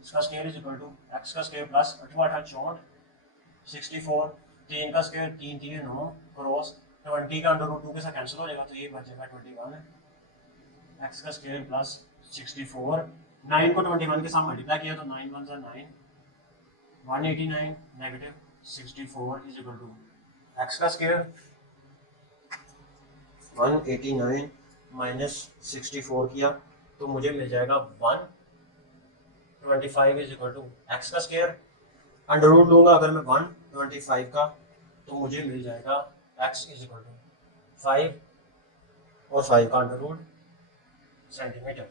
इसका square is equal to X का स्क्वायर प्लस 8 8 64 64 3 का स्क्वायर 3 3 9 क्रॉस 20 का अंडर रूट 2 के साथ कैंसिल हो जाएगा तो ये बच जाएगा 21 है एक्स का स्क्वायर प्लस 64 9 को 21 के साथ मल्टीप्लाई किया तो 9 1 9 189 negative 64 is equal to X का स्क्वायर 189 माइनस 64 किया तो मुझे मिल जाएगा 125 इज इक्वल टू एक्स का स्क्वायर अंडर रूट लूंगा अगर मैं 125 का तो मुझे मिल जाएगा एक्स इज इक्वल टू 5 और 5 का अंडर रूट सेंटीमीटर।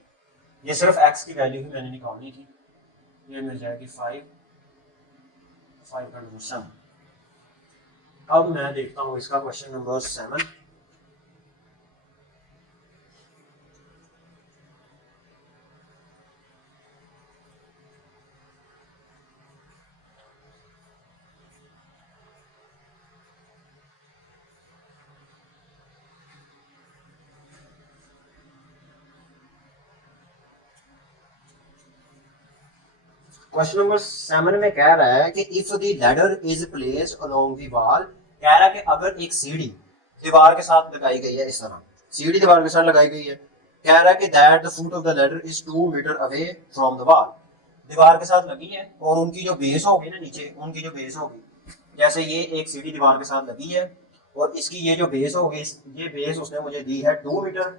ये सिर्फ एक्स की वैल्यू ही मैंने निकालनी थी ये मिल जाएगी 5 का अंडर रूट 7। अब मैं देखता हूँ इसका क्वेश्चन नंबर 7। क्वेश्चन नंबर 7 में कह रहा है कि if the ladder is placed along the wall, कह रहा है कि अगर एक सीढ़ी दीवार के साथ लगाई गई है, इस तरह सीढ़ी दीवार के साथ लगाई गई है, कह रहा है कि that the foot of the ladder is 2 metre away from the wall, दीवार के साथ लगी है और उनकी जो बेस होगी ना नीचे उनकी जो बेस होगी, जैसे ये एक सीढ़ी दीवार के साथ लगी है और इसकी ये जो बेस होगी ये बेस उसने मुझे दी है 2 मीटर,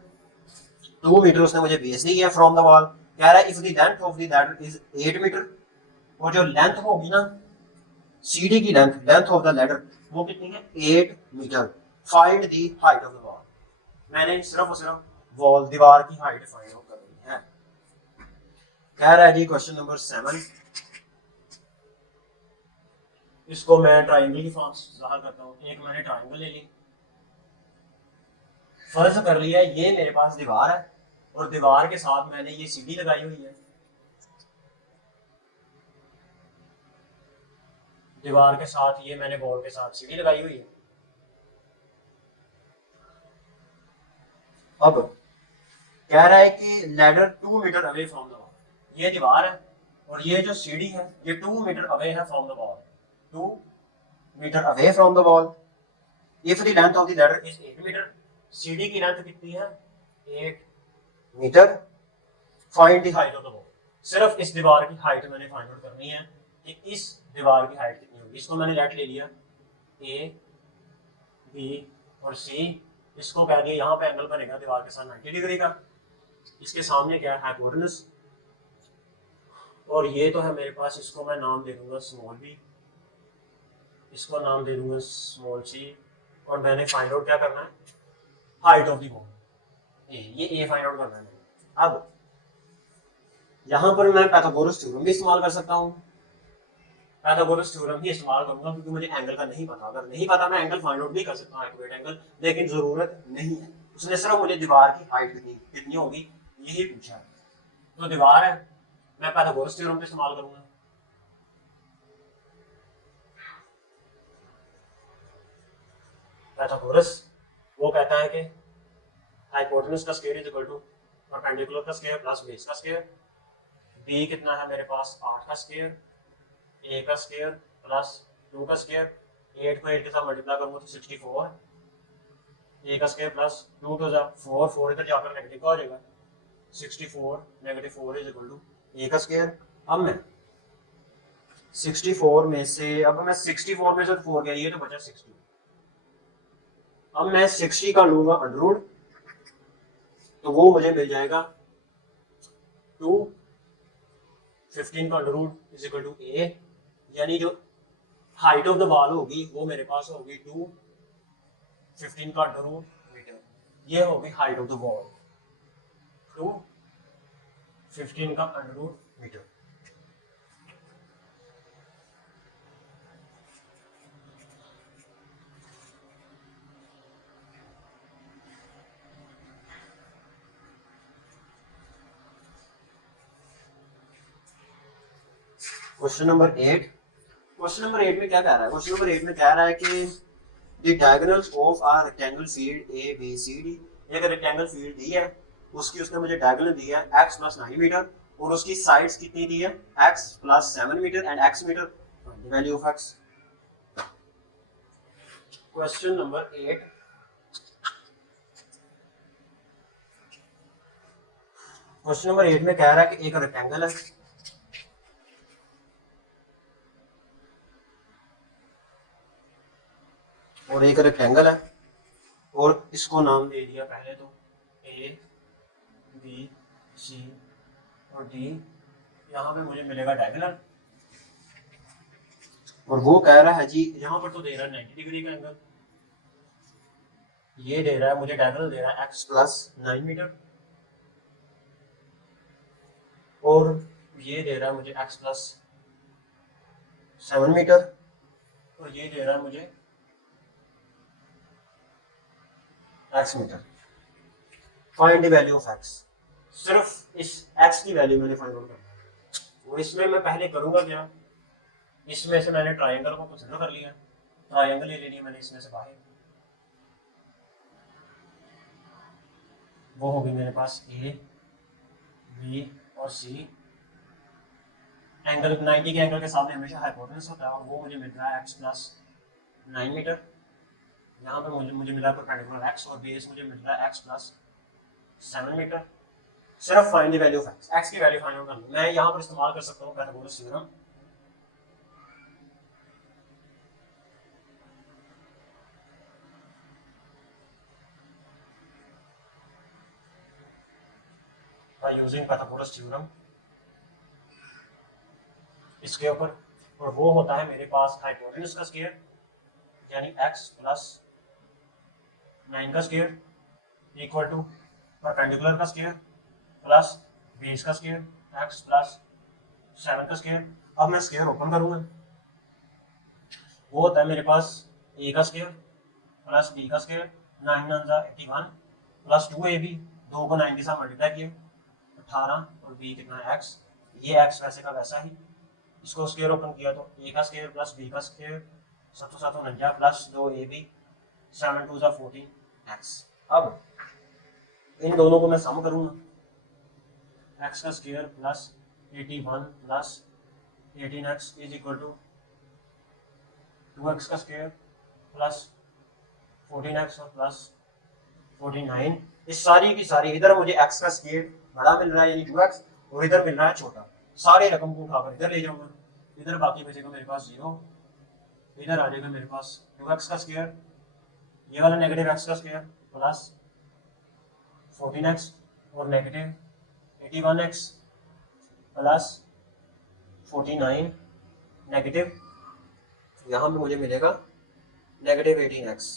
2 मीटर उसने मुझे बेस दी है फ्रॉम द वॉल। कह रहा है if the length of the ladder is 8 metre, और जो लेंथ होगी ना सीढ़ी की लेंथ ऑफ द लैडर वो कितनी है 8 metre. Find the height of the wall, मैंने सिर्फ और सिर्फ वॉल दीवार की हाइट फाइंड आउट करनी है। कह रहा है जी क्वेश्चन नंबर 7, इसको मैं ट्राइंगल की फॉर्म से ज़ाहिर करता हूँ। एक मैंने ट्राइंगल ले ली, फर्ज कर लिया ये मेरे पास दीवार है और दीवार के साथ मैंने ये सीढ़ी लगाई हुई है, दीवार के साथ ये मैंने बॉल के साथ सीढ़ी लगाई हुई है। अब कह रहा है कि ladder 2 metre away from the wall, ये दीवार है और ये जो सीढ़ी है ये 2 मीटर अवे है from the wall, 2 metre away from the wall. If the length of the ladder is 8 metre, सीढ़ी की लेंथ कितनी है 8 metre. Find the height of the wall, सिर्फ इस दीवार की हाइट मैंने फाइंड आउट करनी है कि इस दीवार की हाइट कितनी होगी। इसको मैंने लेट ले लिया ए बी और सी, इसको कह दिया यहाँ पे एंगल बनेगा दीवार के साथ 90 डिग्री का, इसके सामने क्या है हाइपोटेनस, और ये तो है मेरे पास, इसको मैं नाम दे दूंगा स्मॉल बी, इसको नाम दे दूंगा स्मॉल सी, और मैंने फाइंड आउट क्या करना है हाइट ऑफ द वॉल, ये ए फाइंड आउट करना है। अब यहाँ पर मैं पाइथागोरस थ्योरम भी इस्तेमाल कर सकता हूँ, पाइथागोरस थ्योरम ही इस्तेमाल करूंगा क्योंकि मुझे एंगल का नहीं पता। अगर नहीं पता मैं एंगल फाइंड आउट भी कर सकता हूँ एक्यूरेट एंगल, लेकिन जरूरत नहीं है, उसने सिर्फ मुझे दीवार की हाइट कितनी होगी यही पूछा है। तो दीवार है, मैं पाइथागोरस थ्योरम का इस्तेमाल करूंगा। पाइथागोरस वो कहता है कि हाइपोटेनस का square is equal to perpendicular का स्क्वायर प्लस बेस का स्क्वायर। बी कितना है मेरे पास 8 का स्क्वायर, ए का स्क्वायर प्लस 2 का स्क्वायर, 8 को 8 के साथ मल्टीप्लाई करूंगा तो 64, ए का स्क्वायर प्लस 2 to 4, 4 इधर जाकर नेगेटिव का हो जाएगा 64 negative 4 is equal to A का स्क्वायर। अब मैं 64 में से 4 गया, ये तो बचा 60। अब मैं 60 का लूंगा अंडर रूट तो वो मुझे मिल जाएगा 2, 15 का under root is equal to A, यानी जो हाइट ऑफ द वॉल होगी वो मेरे पास होगी 2, 15 का अंडर रूट मीटर, ये होगी हाइट ऑफ द वॉल 2, 15 का under root metre. Question number 8। Question number 8 में क्या कह रहा है? क्वेश्चन नंबर 8 में कह रहा है कि the diagonals of a rectangle field A B C D. एक रेक्टेंगल फील्ड दी है, उसकी उसने मुझे डायगोनल दी है x + 9 मीटर और उसकी साइड्स कितनी दी है x + 7 metre and x metre. The value of x। Question number 8। Question number 8 में कह रहा है कि एक रेक्टेंगल है और एक रेक्टेंगल है और इसको नाम दे दिया पहले तो ए बी सी और डी। यहाँ पे मुझे मिलेगा डायगोनल और वो कह रहा है जी यहाँ पर तो दे रहा है 90 डिग्री का एंगल, ये दे रहा है मुझे डायगोनल दे रहा है x + 9 मीटर और ये दे रहा है मुझे x + 7 मीटर और ये दे रहा है मुझे x metre. Find the value of x। सिर्फ इस x की वैल्यू मैंने फाइंड आउट करना है और इसमें मैं पहले करूंगा क्या, इसमें से मैंने ट्राइंगल को कंसीडर कर लिया, ट्राइंगल ले लिया मैंने इसमें से बाहर, वो होगी मेरे पास ए बी और सी। एंगल 90 के एंगल के सामने हमेशा हाइपोटेनस होता है और वो मुझे मिल रहा है x + 9 मीटर। यहाँ पे मुझे मिला परपेंडिकुलर x और बेस मुझे मिल रहा है x + 7 मीटर। सिर्फ find the value of x की वैल्यू फाइंड आउट करनी। मैं यहाँ पर इस्तेमाल कर सकता हूँ Pythagoras theorem. by using Pythagoras theorem इसके ऊपर, और वो होता है मेरे पास हाइपोटेनस का स्क्वायर यानी x + 9 का स्क्वायर इक्वल टू परपेंडिकुलर का स्क्वायर प्लस बेस का स्क्वायर x + 7 का स्क्वायर। अब मैं स्क्वायर ओपन करूंगा, वो होता है मेरे पास a का स्क्वायर प्लस b का स्क्वायर 9 9 जा 81 प्लस 2ab, 2 को 9 के साथ मल्टीप्लाई किया 18 और b कितना है x। ये x वैसे का वैसा ही, इसको स्क्वायर ओपन किया तो a का स्क्वायर प्लस b का स्क्वायर 7 7 49 प्लस 2ab 7 2 जा 14x। अब इन दोनों को मैं सम करूंगा, x का square plus 81 plus 18x is equal to 2x का स्क्वायर प्लस 14x और प्लस 49। इस सारी की सारी, इधर मुझे x का स्क्वायर बड़ा मिल रहा है यानी 2x और इधर मिल रहा है छोटा, सारे रकम को उठाकर इधर ले जाऊंगा, इधर बाकी बचेगा मेरे पास 0, इधर आ जाएगा मेरे पास 2x का स्क्वायर, ये वाला नेगेटिव x का स्क्वायर प्लस 14x और नेगेटिव 81x प्लस 49 नेगेटिव, यहाँ पे मुझे मिलेगा negative 18x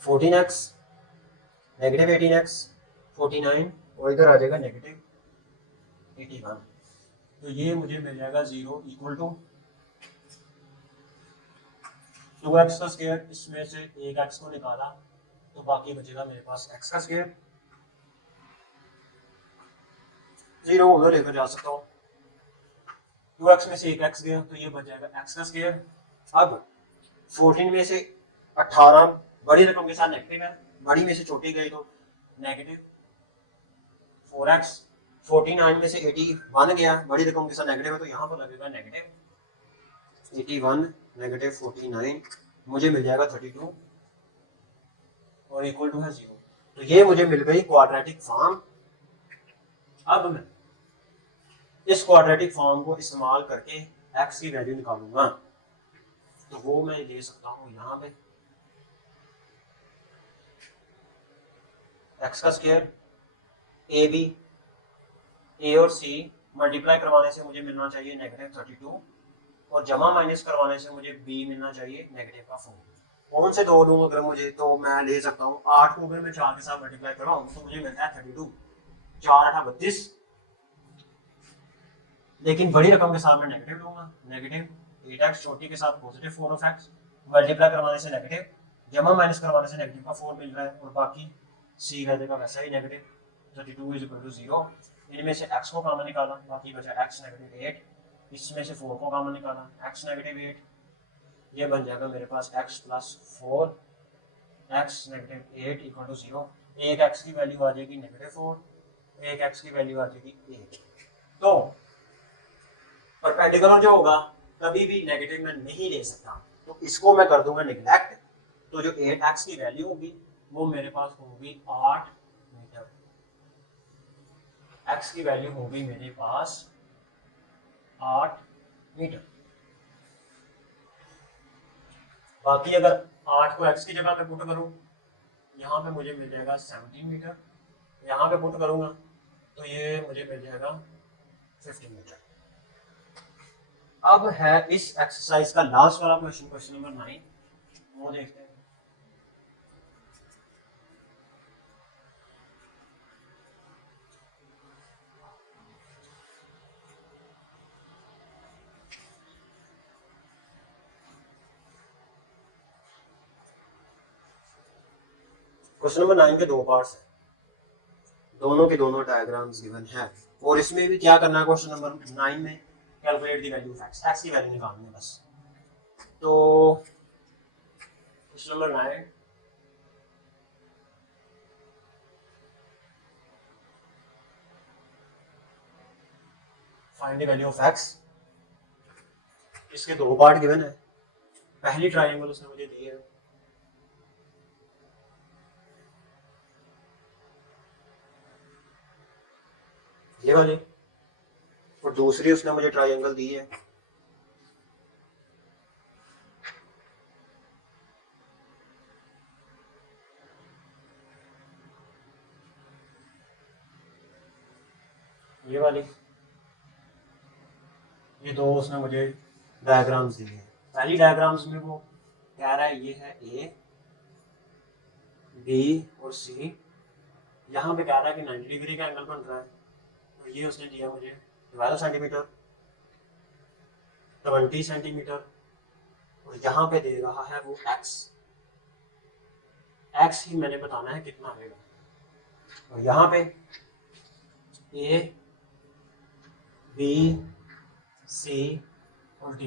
14x negative 18x 49 और इधर आ जाएगा नेगेटिव 81। तो ये मुझे मिल जाएगा 0 इक्वल टू 2x का स्क्वायर, इसमें से एक x को निकाला तो बाकी बचेगा मेरे पास x का स्क्वायर, 0 उधर लेकर जा सकता हूँ, 2x में से एक x गया तो ये बच जाएगा x का स्क्वायर। अब 14 में से 18 बड़ी रकम के साथ नेगेटिव है, बड़ी में से छोटी गई तो नेगेटिव 4x, 49 में से 81 गया बड़ी रकम के साथ नेगेटिव है तो यहाँ पर लगेगा नेगेटिव 81 नेगेटिव 49, मुझे मिल जाएगा 32 और इक्वल टू है 0। तो ये मुझे मिल गई क्वाड्रेटिक फॉर्म। अब मैं इस क्वाड्रेटिक फॉर्म को इस्तेमाल करके x की वैल्यू निकालूंगा, तो वो मैं ले सकता हूँ यहाँ पे x का स्क्वायर ए बी, ए और सी मल्टीप्लाई करवाने से मुझे मिलना चाहिए नेगेटिव 32 और जमा माइनस करवाने से मुझे b मिलना चाहिए नेगेटिव का 4। कौन से दो लूँ अगर मुझे, तो मैं ले सकता हूँ 8 को अगर मैं 4 के साथ मल्टीप्लाई करवाऊँ तो मुझे मिलता है 32, 4 8 32, लेकिन बड़ी रकम के साथ मैं नेगेटिव लूंगा, नेगेटिव 8x छोटी के साथ पॉजिटिव 4 ऑफ x, मल्टीप्लाई करवाने से नेगेटिव, जमा माइनस करवाने से नेगेटिव का 4 मिल रहा है और बाकी c रह जाएगा वैसा ही नेगेटिव 32 इज इक्वल टू 0। इनमें से x को कॉमन निकाला, बाकी बचा x नेगेटिव 8, इसमें से 4 को कॉमन निकाला, x नेगेटिव 8, ये बन जाएगा मेरे पास x plus 4, x negative 8 equal to 0। एक x की वैल्यू आ जाएगी नेगेटिव 4, एक x की वैल्यू आ जाएगी 8। तो परपेंडिकुलर जो होगा कभी भी नेगेटिव में नहीं ले सकता, तो इसको मैं कर दूंगा निगलेक्ट। तो जो 8x की वैल्यू होगी वो मेरे पास होगी 8 मीटर, x की वैल्यू होगी मेरे पास 8 मीटर। बाकी अगर 8 को x की जगह पे पुट करूं, यहाँ पे मुझे मिल जाएगा 17 मीटर, यहाँ पे पुट करूंगा तो ये मुझे मिल जाएगा 15 मीटर। अब है इस एक्सरसाइज का लास्ट वाला क्वेश्चन, क्वेश्चन नंबर 9, वो देखते हैं। क्वेश्चन नंबर 9 के दो पार्ट्स हैं, दोनों के दोनों डायग्राम्स गिवन है, और इसमें भी क्या करना है क्वेश्चन नंबर 9 में, calculate the value of x, x की वैल्यू निकालनी है बस। तो question number 9, find the value of x। इसके दो पार्ट गिवन है, पहली ट्रायंगल उसने मुझे दी है, ये वाली, और दूसरी उसने मुझे ट्रायंगल दी है ये वाली। ये दो उसने मुझे डायग्राम्स दिए हैं। पहली डायग्राम्स में वो कह रहा है ये है A, B और C, यहाँ पे कह रहा है कि 90 डिग्री का एंगल बन रहा है, तो ये उसने दिया मुझे 12 सेंटीमीटर, 20 सेंटीमीटर, और यहाँ पे दे रहा है वो x ही मैंने बताना है कितना आएगा, और यहाँ पे A, B, C और D,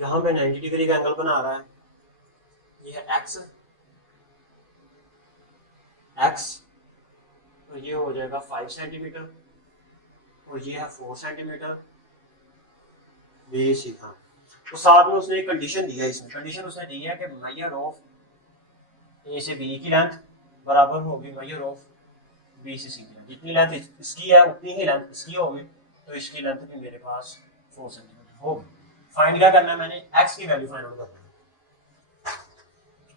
यहाँ पे 90 डिग्री का एंगल बना रहा है, ये है x, तो ये हो जाएगा 5 सेंटीमीटर, और ये है 4 सेंटीमीटर, बी सी। हाँ, तो साथ में उसने एक कंडीशन दी है, इसमें कंडीशन उसने दी है कि मेजर ऑफ ए से बी की लेंथ बराबर होगी मेजर ऑफ बी से सी की लेंथ, जितनी लेंथ इसकी है उतनी ही लेंथ इसकी होगी, तो इसकी लेंथ भी मेरे पास 4 सेंटीमीटर होगी। फाइंड क्या करना है, मैंने x की वैल्यू फाइंड आउट करना है।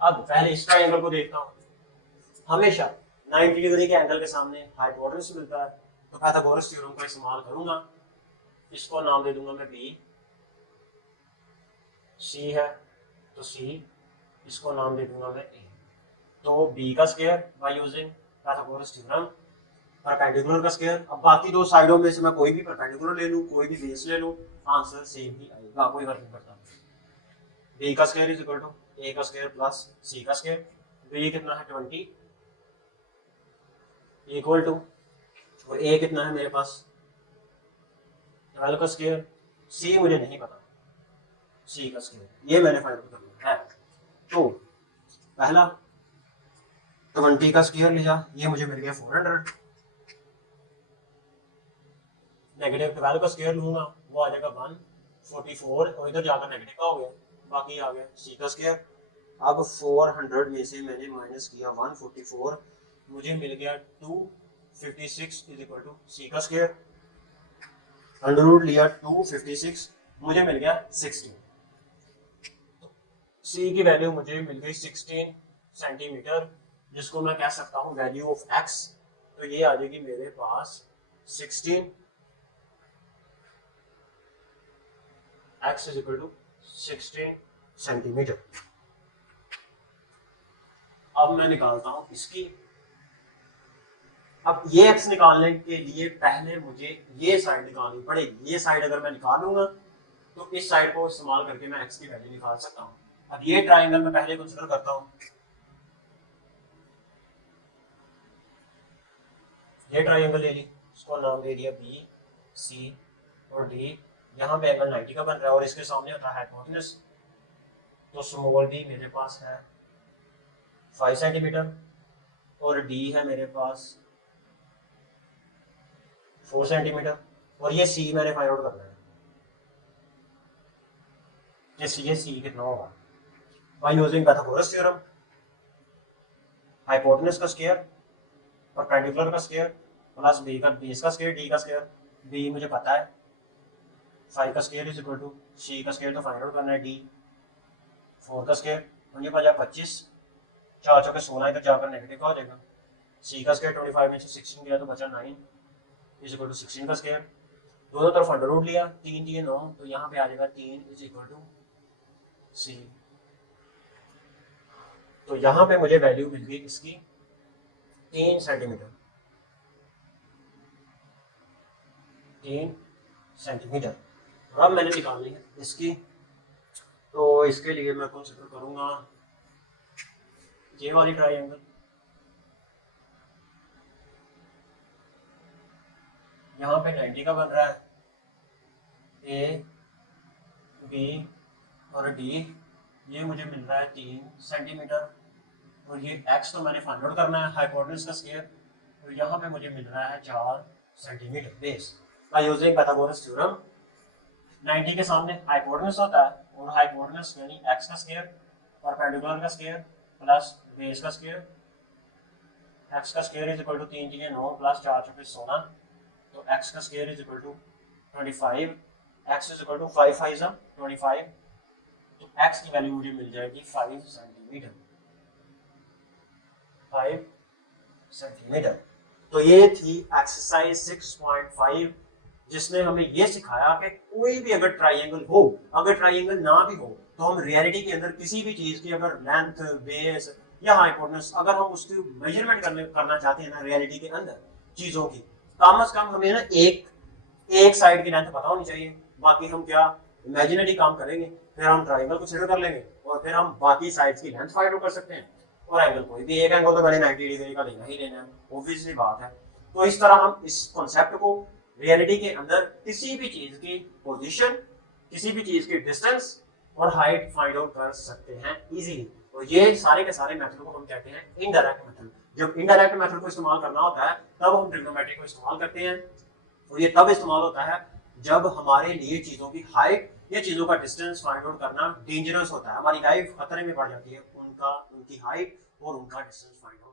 अब पहले इस ट्रायंगल को देखता हूँ, हमेशा 90 डिग्री के एंगल के सामने हाइपोटेन्यूज मिलता है, तो पाइथागोरस थ्योरम का इस्तेमाल करूंगा, इसको नाम दे दूंगा मैं b, c है तो c, इसको नाम दे दूंगा मैं a। तो b का square by using Pythagoras theorem, perpendicular का स्क्वायर। अब बाकी दो साइडों में से मैं कोई भी परपेंडिकुलर ले लूं, कोई भी बेस ले लूं, आंसर सेम ही आएगा, कोई फर्क नहीं पड़ता। b का square is equal to a का स्क्वायर प्लस c का स्क्वायर, b कितना है 20 इक्वल टू, और a कितना है मेरे पास 12 का स्क्वायर, c मुझे नहीं पता, c का स्क्वायर, ये मैंने फाइंड आउट करना है। तो पहला 20 का स्क्वायर लिया, ये मुझे मिल गया 400, नेगेटिव 12 का स्क्वायर लूंगा वो आ जाएगा 144, और इधर जाकर नेगेटिव का हो गया, बाकी आ गया c का स्क्वायर। अब 400 में से मैंने माइनस किया 144, मुझे मिल गया 256 इज इक्वल टू c का स्क्वायर, अंडर रूट लिया 256, मुझे मिल गया 16, c की वैल्यू मुझे मिल गई 16 सेंटीमीटर, जिसको मैं कह सकता हूँ वैल्यू ऑफ x, तो ये आ जाएगी मेरे पास 16, x is equal to 16 centimetre. अब मैं निकालता हूं इसकी, अब ये x निकालने के लिए पहले मुझे ये साइड निकालनी पड़ेगी, ये साइड अगर मैं निकाल लूंगा तो इस साइड को इस्तेमाल करके मैं x की वैल्यू निकाल सकता हूं। अब ये ट्रायंगल मैं पहले कंसीडर करता हूं, ये ट्राइंगल ले ली, इसको नाम दे दिया बी सी और डी, यहाँ पे एंगल 90 का बन रहा है और इसके सामने होता है हाइपोटेनस, तो स्मॉल बी मेरे पास है 5 सेंटीमीटर और डी है मेरे पास 4 सेंटीमीटर और ये सी मैंने फाइंड आउट करना है, ये सी कितना होगा by using Pythagoras theorem, hypotenuse का स्क्वायर परपेंडिकुलर का स्क्वायर प्लस बी का बेस का स्क्वायर डी का स्क्वायर, बी मुझे पता है 5 का स्क्वायर इज इक्वल टू सी का स्क्वायर तो फाइंड आउट करना है डी 4 का स्क्वायर, मुझे पता 25 4 चौके 16 इधर जाकर नेगेटिव का हो जाएगा, सी का स्क्वायर 25 में से 16 गया तो बचा 9 इज इक्वल टू 16 का स्क्वायर, दोनों तरफ अंडर रूट लिया 3 3 9 तो यहाँ पे आ जाएगा 3 इज इक्वल टू सी, तो यहाँ पे मुझे वैल्यू मिल गई इसकी 3 सेंटीमीटर, 3 सेंटीमीटर। अब मैंने निकालनी है इसकी, तो इसके लिए मैं कंसीडर करूंगा ये वाली ट्राइंगल, यहाँ पे 90 का बन रहा है, ए बी और डी, ये मुझे मिल रहा है 3 सेंटीमीटर और ये x तो मैंने फाइंड आउट करना है हाइपोटेनस का स्क्वायर, और यहाँ पे मुझे मिल रहा है 4 centimetre base by using Pythagoras theorem. 90 के सामने हाइपोटेनस होता है और हाइपोटेनस यानी x का स्क्वायर परपेंडिकुलर का स्क्वायर प्लस बेस का स्क्वायर, x का square is equal to 3 3 9 plus 4 चौके 16, तो x का square is equal to 25, x is equal to 5 5 25, तो x की वैल्यू मुझे मिल जाएगी 5 सेंटीमीटर, 5 सेंटीमीटर। तो ये थी एक्सरसाइज 6.5 जिसने हमें ये सिखाया कि कोई भी अगर ट्राइंगल हो, अगर ट्राइंगल ना भी हो तो हम रियलिटी के अंदर किसी भी चीज की अगर लेंथ बेस या हाइपोटेनस अगर हम उसकी मेजरमेंट करना चाहते हैं ना रियलिटी के अंदर चीजों की, कम से कम हमें ना एक साइड की लेंथ पता होनी चाहिए, बाकी हम क्या इमेजिनरी काम करेंगे, फिर हम ट्राइंगल को कंसीडर कर लेंगे और फिर हम बाकी साइड्स की लेंथ फाइंड आउट कर सकते हैं, और एंगल कोई भी एक एंगल तो मैंने 90 डिग्री का लेना ही लेना है, ऑब्वियसली बात है। तो इस तरह हम इस कॉन्सेप्ट को रियलिटी के अंदर किसी भी चीज की पोजीशन, किसी भी चीज की डिस्टेंस और हाइट फाइंड आउट कर सकते हैं इजीली। तो ये सारे के सारे मेथड को हम कहते हैं इनडायरेक्ट मेथड। जब इनडायरेक्ट मेथड को इस्तेमाल करना होता है तब हम ट्रिग्नोमेट्री को इस्तेमाल करते हैं, और ये तब इस्तेमाल होता है जब हमारे लिए चीजों की हाइट या चीजों का डिस्टेंस फाइंड आउट करना डेंजरस होता है, हमारी लाइफ खतरे में पड़ जाती है, उनकी हाइट और उनका डिस्टेंस फाइंड आउट